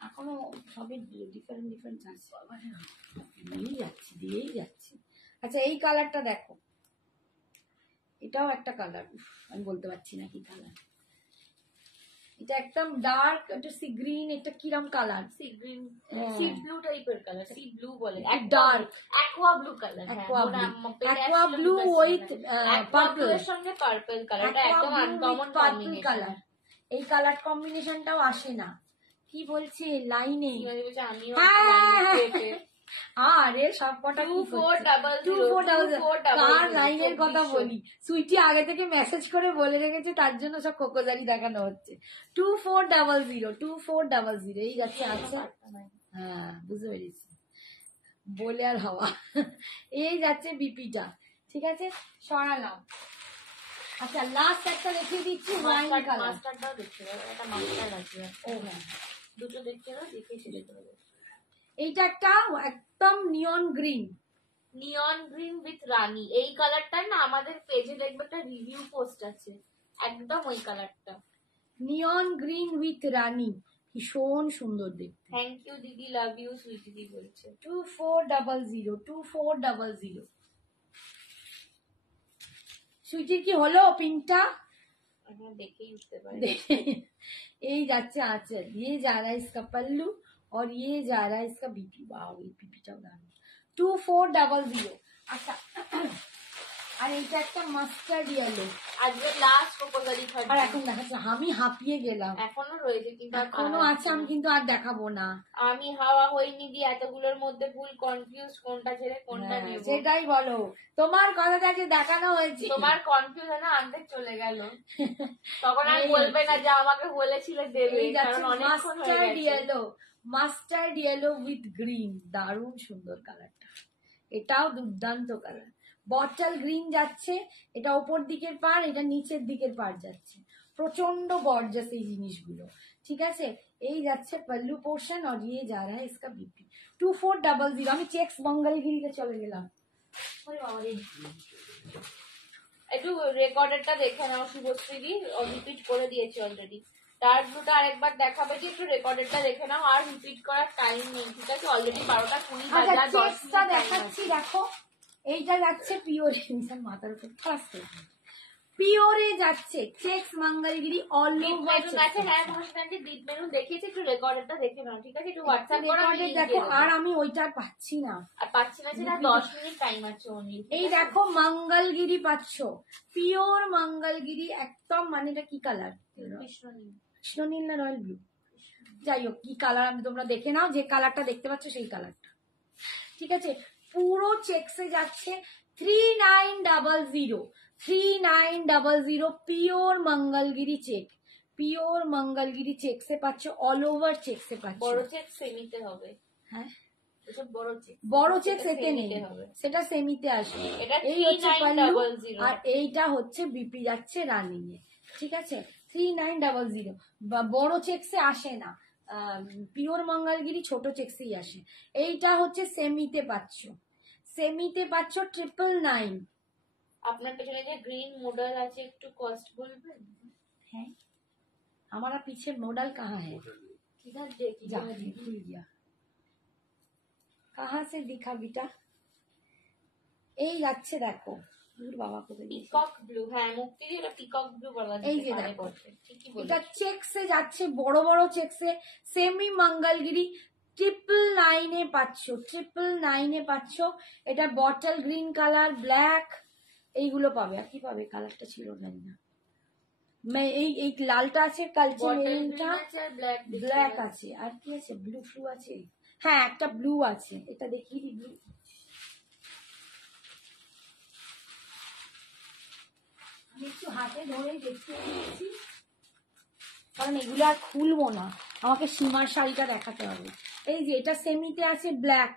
এখনো সবই ডিফারেন্ট ডিফারেন্ট আছে, দিয়েই যাচ্ছে। আচ্ছা, এই কালারটা দেখো, এটাও একটা কালার, আমি বলতে পারছি না কি কালার। এটা একদম ডার্ক, একটা সি গ্রিন, এটা কিরম colour? Sea green, C blue টাইপের কালার, সি ব্লু বলে, dark aqua blue colour. Aqua blue with purple এর সঙ্গে পার্পল কালারটা একদম আনকমন পার্পল কালার। এই কালার কম্বিনেশনটাও আসে না। কি বলছে লাইনে? আমিও আরে সবকটা 2400 কার লাইনের কথা বলি, সুইটি আগে থেকে মেসেজ করে বলে রেখেছে, তার জন্য সব কোকোজারি দেখানো হচ্ছে। 2400 2400 এই যাচ্ছে। আচ্ছা, হ্যাঁ বুঝতে পেরেছি, বলে আর হওয়া। এই যাচ্ছে বিপিটা, ঠিক আছে, সরালাম। আচ্ছা, লাস্ট একটা দেখিয়ে দিচ্ছি, ওয়াইন কালার। মাস্টারটাও দেখতে পারো, এটা মাস্টার আছে। ও হ্যাঁ, দুটো দেখতে পারো, দেখে সেটা করবে। এইটা একটা একদম neon green, neon green with rani. এই কালারটা না আমাদের পেজে দেখবে একটা রিভিউ পোস্ট আছে, একদম ওই কালারটা। নিয়ন গ্রিন উইথ রানী, ভীষণ সুন্দর দেখতে। থ্যাংক ইউ দিদি, লাভ ইউ সুইটি দি বলছে। 2400 2400। সুইটির কি হলো পিঙ্কটা? দেখেই উঠতে পারে। এই যাচ্ছে আঁচল, ये जा रहा है इसका पल्लू और ये जा रहा है इसका बीपी। वाओ, এই বিপিটাও দারুণ। 2400। আচ্ছা, আর এইটা একটা মাস্টার্ড ইয়েলো, আজকে লাস্ট কোকোজারি থাকবে। আর এখন দেখাচ্ছি, আমি হাঁপিয়ে গেলাম। এখনো রয়েছে কিন্তু, এখনো আছে, আমি কিন্তু আর দেখাবো না। আমি হাওয়া হইনি দিয়ে এতগুলোর মধ্যে ফুল কনফিউজ, কোনটা ছেড়ে কোনটা নেব। সেটাই বলো, তোমার কথাটা যে দেখানো হয়েছে, তোমার কনফিউশনে আনতে চলে গেল, তখন আর বলবে না যে আমাকে বলেছিলে দেবে, কারণ অনেকক্ষণ হয়ে গেছে। মাস্টার্ড ইয়েলো উইথ গ্রিন, দারুণ সুন্দর কালারটা, এটাও দুর্দান্ত কালার। বটল গ্রিন যাচ্ছে, এটা ওপর দিকের পার, এটা নিচের দিকের পার যাচ্ছে, প্রচন্ড গর্জাস এই জিনিসগুলো, ঠিক আছে। এই যাচ্ছে পল্লু পোর্শন আর ये जा रहा है इसका बीपी 2400। আমি চেক্স মঙ্গলগিরিতে চলে গেলাম। একটু রেকর্ডেরটা দেখে নাও শুভশ্রী, রিপিট করে দিয়েছি অলরেডি। ডার্ক ব্লুটা আরেকবার দেখাবে যে, একটু রেকর্ডেরটা দেখে নাও, আর রিপিট করার টাইম নেই, ঠিক আছে? অলরেডি 12:20 বাজে, 10 মিনিট দেখাচ্ছি। দেখো, এইটা যাচ্ছে পিওর, মাথার উপর ফার্স্ট পিওরে যাচ্ছে চেক্স মঙ্গলগিরি অল ওভার। হ্যাঁ মহাশান্তি ডিপ মেনু দেখিয়েছি, একটু রেকর্ডেরটা দেখে নাও, ঠিক আছে? একটু হোয়াটসঅ্যাপ করো, দেখো। আর আমি ওইটা পাচ্ছি না, আর পাচ্ছি না, সেটা 10 মিনিট টাইম আছে অনলি। এই দেখো মঙ্গলগিরি পাচ্ছ, পিওর মঙ্গলগিরি একদম, মানে এটা কি কালার? কৃষ্ণনীল না রয়্যাল ব্লু, যাই হোক কি কালার আমি, তোমরা দেখে নাও, যে কালারটা দেখতে পাচ্ছ সেই কালারটা, ঠিক আছে। পুরো চেক্সে যাচ্ছে 3900 3900 pure Mangalagiri check, pure Mangalagiri চেক্সে পাচ্ছ, অল ওভার চেক্সে পাচ্ছ। বড় চেক সেমিতে হবে, হ্যাঁ বড় চেক এতে নেই, সেটা সেমিতে আসবে। এই হচ্ছে পাল্লু, আর এইটা হচ্ছে বিপি যাচ্ছে রানিং এ, ঠিক আছে 3900। বড় চেকসে আসে না, পিওর মঙ্গলগিরি ছোট চেকসেই আসে। এইটা হচ্ছে সেমিতে পাচ্ছ, সেমিতে পাচ্ছ 999। আপনার পেছনে যে গ্রিন মডেল আছে একটু কস্ট বলবেন? হ্যাঁ, हमारा पीछे मॉडल कहाँ है? इधर देखिए, जा भूल गया, कहाँ से दिखा बेटा? এই যাচ্ছে দেখো, দূর বাবা করে পিকক ব্লু, হ্যাঁ মুক্তি দিয়ে এটা পিকক ব্লু বলা যায়। এই যে দেখো, ঠিকই বলেছেন। এটা চেকসে যাচ্ছে, বড় বড় চেকসে, সেমি মঙ্গলগিরি 999 এ পাচ্ছ, 999 এ পাচ্ছ। এটা বটল গ্রিন কালার, ব্ল্যাক, এইগুলো পাবে। আর কি পাবে, কালারটা ছিল না, এই লালটা আছে, কালচে মেরুনটা, ব্ল্যাক আছে, আর কি আছে, ব্লু ফ্লু আছে, হ্যাঁ একটা ব্লু আছে, এটা দেখিয়ে দিই। ব্লু আমি একটু হাতে ধরেই দেখতে দিচ্ছি, কারণ এগুলো আর খুলবো না, আমাকে সীমার শাড়িটা দেখাতে হবে। এই যে এটা সেমিতে আছে, ব্ল্যাক।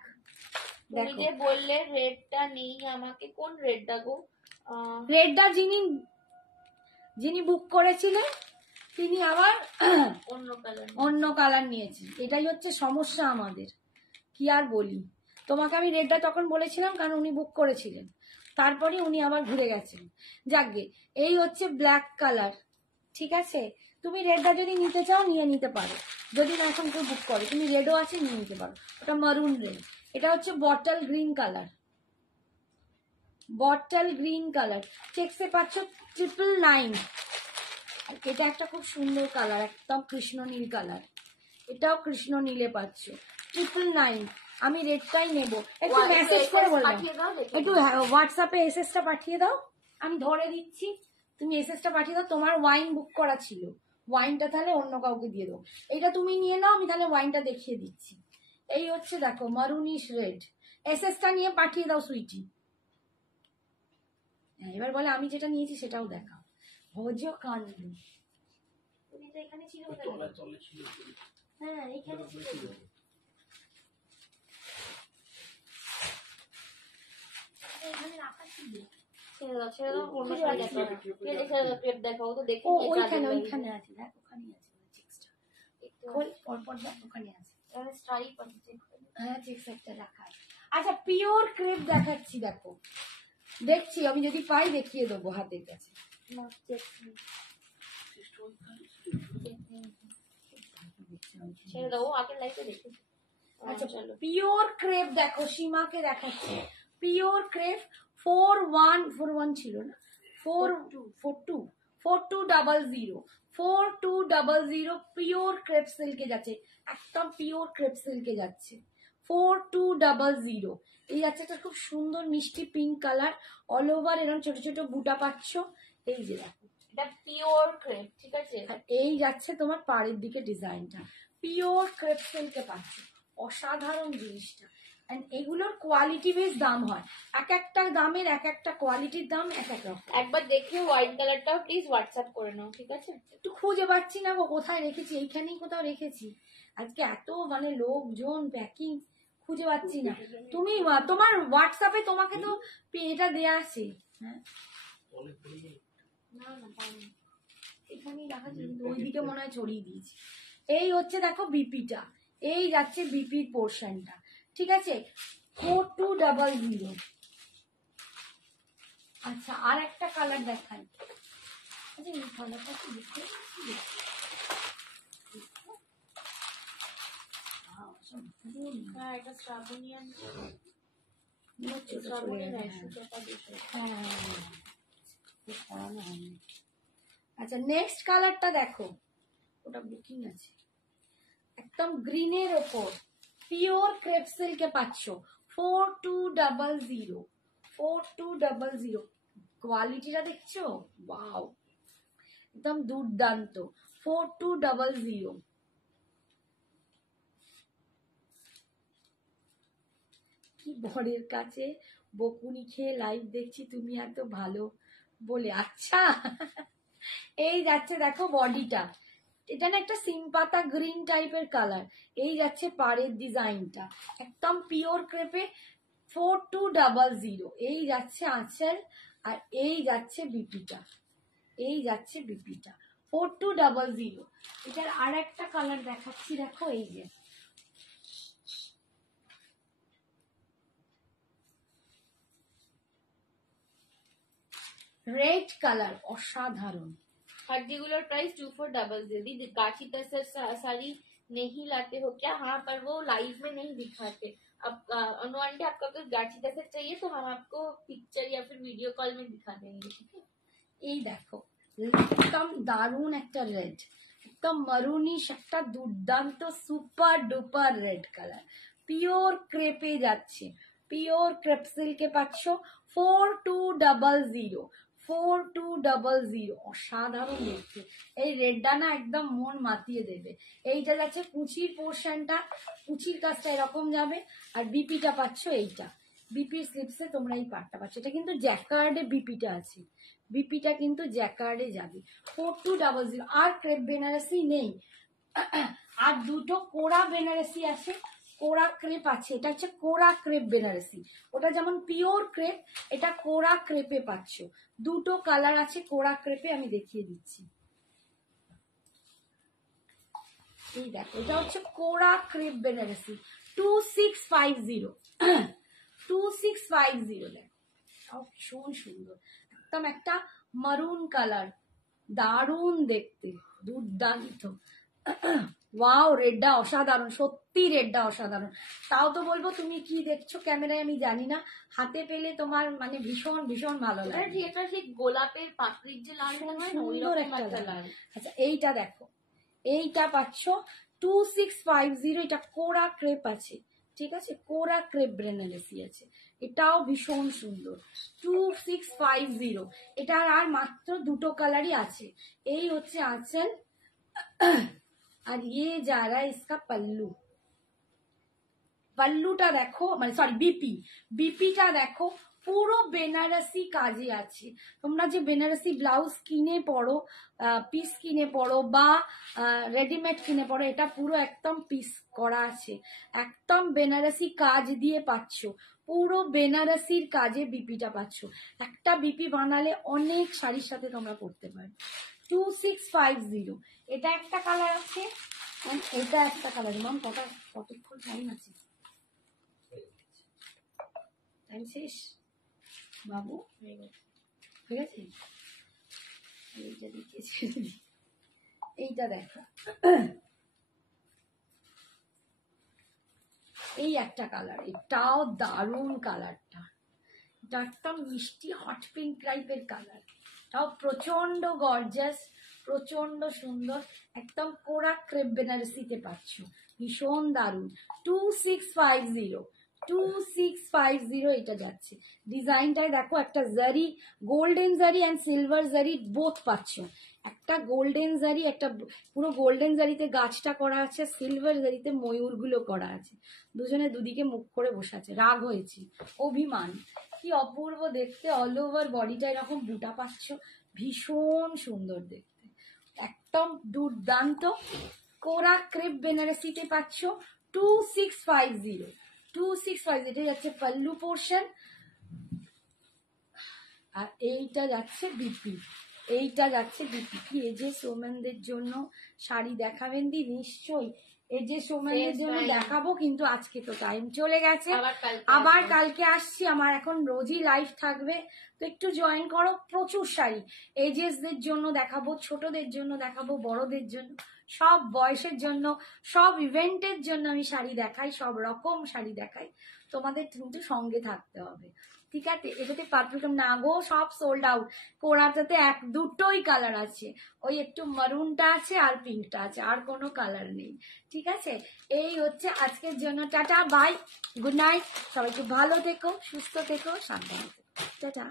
তুমি যে বললে রেডটা নেই, আমাকে কোন রেডটা গো? রেডটা যিনি বুক করেছিলেন তিনি আবার অন্য কালার নিয়েছেন। এটাই হচ্ছে সমস্যা আমাদের, কি আর বলি তোমাকে। আমি রেডটা তখন বলেছিলাম কারণ উনি বুক করেছিলেন, তারপরে উনি আবার ঘুরে গেছেন। যাকগে, এই হচ্ছে ব্ল্যাক কালার, ঠিক আছে। তুমি রেডটা যদি নিতে চাও নিয়ে নিতে পারো, যদি না এখন কেউ বুক করে, তুমি রেডও আছে নিয়ে নিতে পারো। ওটা মারুন রেড। এটা হচ্ছে bottle green colour, bottle green colour, চেকসে পাচ্ছ 999। আর এটা একটা খুব সুন্দর কালার, একদম কৃষ্ণ নীল কালার, এটাও কৃষ্ণ নীলে পাচ্ছ 999। আমি রেডটাই নেবো। একটু মেসেজ করে বললাম, একটু হোয়াটসঅ্যাপে এসএসটা পাঠিয়ে দাও, আমি ধরে দিচ্ছি, তুমি এসএসটা পাঠিয়ে দাও। তোমার ওয়াইন বুক করা ছিল, ওয়াইনটা তাহলে অন্য কাউকে দিয়ে দাও, এটা তুমি নিয়ে নাও, আমি তাহলে ওয়াইনটা দেখিয়ে দিচ্ছি। এই হচ্ছে দেখো মারুনিশ রেড, এসএসটা নিয়ে পাঠিয়ে দাও সুইটি। এবার বলে আমি যেটা নিয়েছি সেটাও দেখাও। ভোজ কান্ড এখানে ছিল, হ্যাঁ এখানে ছিল। ওইখানে আছে, দেখ ওখানে আছে, ওখানে আছে, হ্যাঁ চেক্স একটা রাখা আছে। আচ্ছা পিওর ক্রেপ দেখাচ্ছি, দেখো দেখছি, আমি যদি পাই দেখিয়ে দেবো হাতের কাছে। আচ্ছা পিওর ক্রেপ দেখো, সীমাকে দেখাচ্ছি, পিওর ক্রেপ 4141 ছিল না, 4200 পিওর ক্রেপ সিল্কে যাচ্ছে, একদম পিওর ক্রেপ সিল্কে যাচ্ছে 4200। এই যাচ্ছে একটা খুব সুন্দর মিষ্টি পিঙ্ক কালার, অল ওভার এরকম ছোট ছোট বুটা পাচ্ছ। এই যে দেখো এটা পিওর ক্রেপ, ঠিক আছে। এই যাচ্ছে তোমার পাড়ের দিকে ডিজাইনটা, পিওর ক্রেপ সিল্কে পাচ্ছ, অসাধারণ জিনিসটা। এগুলোর কোয়ালিটি বেশ দাম হয়, এক একটা দামের এক একটা কোয়ালিটির দাম এক এক রকম। একবার দেখে হোয়াইট কালারটাও প্লিজ হোয়াটসঅ্যাপ করে নাও, ঠিক আছে। একটু খুঁজে পাচ্ছি না গো, কোথায় রেখেছি, এইখানেই কোথাও রেখেছি, আজকে এত মানে লোকজন প্যাকিং, খুঁজে পাচ্ছি না। তুমি তোমার হোয়াটসঅ্যাপে তোমাকে তো এটা দেয়া আছে, হ্যাঁ এখানেই রাখা ছিল, ওইদিকে মনে হয় ছড়িয়ে দিয়েছি। এই হচ্ছে দেখো বিপিটা, এই যাচ্ছে বিপির পোর্শনটা, ঠিক আছে 4200। আচ্ছা আর একটা কালার দেখাই, আচ্ছা এই কালারটা কি দেখতে এটা শ্রাবণিয়ান, আচ্ছা নেক্সট কালারটা দেখো, ওটা বুকিং আছে, একদম গ্রিনের ওপর পিওর ক্রেপ সিল্কে পাচ্ছ 4200। কোয়ালিটিটা দেখছো, ওয়াও একদম দুর্দান্ত 4200। কি বরের কাছে বকুনি খেয়ে লাইভ দেখছি, তুমি এত ভালো বলে। আচ্ছা এই যাচ্ছে দেখো বডিটা, এটা না একটা সিমপাতা গ্রিন টাইপের কালার। এই যাচ্ছে পাড়ের ডিজাইনটা, একদম পিওর ক্রেপে 4200। এই যাচ্ছে আঁচল, আর এই যাচ্ছে বিপিটা, এই যাচ্ছে বিপিটা 4200। এটার আর একটা কালার দেখাচ্ছি, দেখো এই যে রেড কালার, অসাধারণ। Regular price 2400। दीदी गाची तसर साड़ी नहीं लाते हो क्या? हाँ, पर वो लाइव में नहीं दिखाते। अब अनु आंटी, आपको अगर गाची तसर चाहिए तो हम आपको पिक्चर या फिर वीडियो कॉल में दिखा देंगे, ठीक है? এই দেখো একদম দারুণ একটা রেড, একদম মারুনিশ একটা দুর্দান্ত super duper red colour, pure ক্রেপে যাচ্ছে, পিওর ক্রেপ সিল্কে পাচ্ছ 4200। 4200, অসাধারণ দেখতে। এই রেডটা না একদম মন মাতিয়ে দেবে। এইটা যাচ্ছে কুচির পোর্শনটা, কুচির কাজটা এরকম যাবে, আর বিপিটা পাচ্ছ এইটা, বিপির স্লিপসে তোমরা এই পার্টটা পাচ্ছ। এটা কিন্তু জ্যাকার্ডে বিপিটা আছে, বিপিটা কিন্তু জ্যাকার্ডে যাবে 4200। আর ক্রেপ বেনারসি নেই, আর দুটো কোরা বেনারসি আছে, কোরা ক্রেপ আছে। এটা হচ্ছে কোরা ক্রেপ বেনারসি, ওটা যেমন পিওর ক্রেপ, এটা কোরা ক্রেপে পাচ্ছ। দুটো কালার আছে কোরা ক্রেপে, আমি দেখিয়ে দিচ্ছি। এই দেখো এটা হচ্ছে কোরা ক্রেপ বেনারসি 2650। 2650 দেখো, ভীষণ সুন্দর, একদম একটা মারুন কালার, দারুণ দেখতে, দুর্দান্ত। ওয়াও, রেডটা অসাধারণ, সত্যি রেডটা অসাধারণ। তাও তো বলবো, তুমি কি দেখছো ক্যামেরায় আমি জানি না, হাতে পেলে তোমার মানে ভীষণ ভীষণ ভালো লাগে। এটা ঠিক গোলাপের পাপড়ির যে লাল সুন্দর একটা লাল। আচ্ছা এইটা দেখো, এইটা পাচ্ছ 2650। এটা কোরা ক্রেপ আছে, ঠিক আছে, কোরা ক্রেপ বেনারসি আছে, এটাও ভীষণ সুন্দর 2650। এটার আর মাত্র দুটো কালারই আছে। এই হচ্ছে আঁচল, আর ইয়ে যা রা ইসকা পল্লু, পল্লুটা দেখো, মানে সরি বিপি, বিপিটা দেখো পুরো বেনারসি কাজে আছে। তোমরা যে বেনারসি ব্লাউজ কিনে পড়ো, পিস কিনে পড়ো বা রেডিমেড কিনে পড়ো, এটা পুরো একদম পিস করা আছে, একদম বেনারসি কাজ দিয়ে পাচ্ছ, পুরো বেনারসির কাজে বিপিটা পাচ্ছ। একটা বিপি বানালে অনেক শাড়ির সাথে তোমরা পড়তে পারো। 2650। এটা একটা কালার আছে, এটা একটা কালার। মাম কতক্ষণ টাইম আছে? টাইম শেষ বাবু, ঠিক আছে। এইটা দেখিয়েছি, এইটা দেখো, এই একটা কালার, এটাও দারুণ কালারটা, এটা একদম মিষ্টি হট পিঙ্ক টাইপের কালার, তাও প্রচন্ড গর্জাস, প্রচন্ড সুন্দর, একদম কোরা ক্রেপ বেনারসিতে পাচ্ছ, ভীষণ দারুণ। 2650, 2650 এটা যাচ্ছে। ডিজাইনটায় দেখো একটা জারি, গোল্ডেন জারি অ্যান্ড সিলভার জারি বোথ পাচ্ছ। একটা গোল্ডেন জারি, একটা পুরো গোল্ডেন জারিতে গাছটা করা আছে, সিলভার জারিতে ময়ূরগুলো করা আছে, দুজনে দুদিকে মুখ করে বসে আছে, রাগ হয়েছে, অভিমান। কি অপূর্ব দেখতে, অল ওভার বডিটা এরকম বুটা পাচ্ছ, ভীষণ সুন্দর দেখতে, একদম দুর্দান্ত। কোরা ক্রেপ বেনারসিতে পাচ্ছ 2650, 2650। এটা যাচ্ছে পাল্লু পোর্শন, আর এইটা যাচ্ছে বিপি, এইটা যাচ্ছে বিপি। কি এজে সোমেনদের জন্য শাড়ি দেখাবেন দি? নিশ্চয়ই এজে সোমেনদের জন্য দেখাবো, কিন্তু আজকে তো টাইম চলে গেছে, আবার কালকে আসছি। আমার এখন রোজই লাইভ থাকবে, তো একটু জয়েন করো। প্রচুর শাড়ি এজেসদের জন্য দেখাবো, ছোটদের জন্য দেখাবো, বড়দের জন্য, সব বয়সের জন্য, সব ইভেন্টের জন্য আমি শাড়ি দেখাই, সব রকম শাড়ি দেখাই। তোমাদের কিন্তু সঙ্গে থাকতে হবে, ঠিক আছে। এটাতে পার্পল না গো, সব সোল্ড আউট। কোরাটাতে দুটোই কালার আছে, ওই একটু মারুনটা আছে আর পিঙ্কটা আছে, আর কোনো কালার নেই, ঠিক আছে। এই হচ্ছে আজকের জন্য, টাটা বাই, গুড নাইট, সবাইকে ভালো থেকো, সুস্থ থেকো, সাবধানে থেকো, টাটা।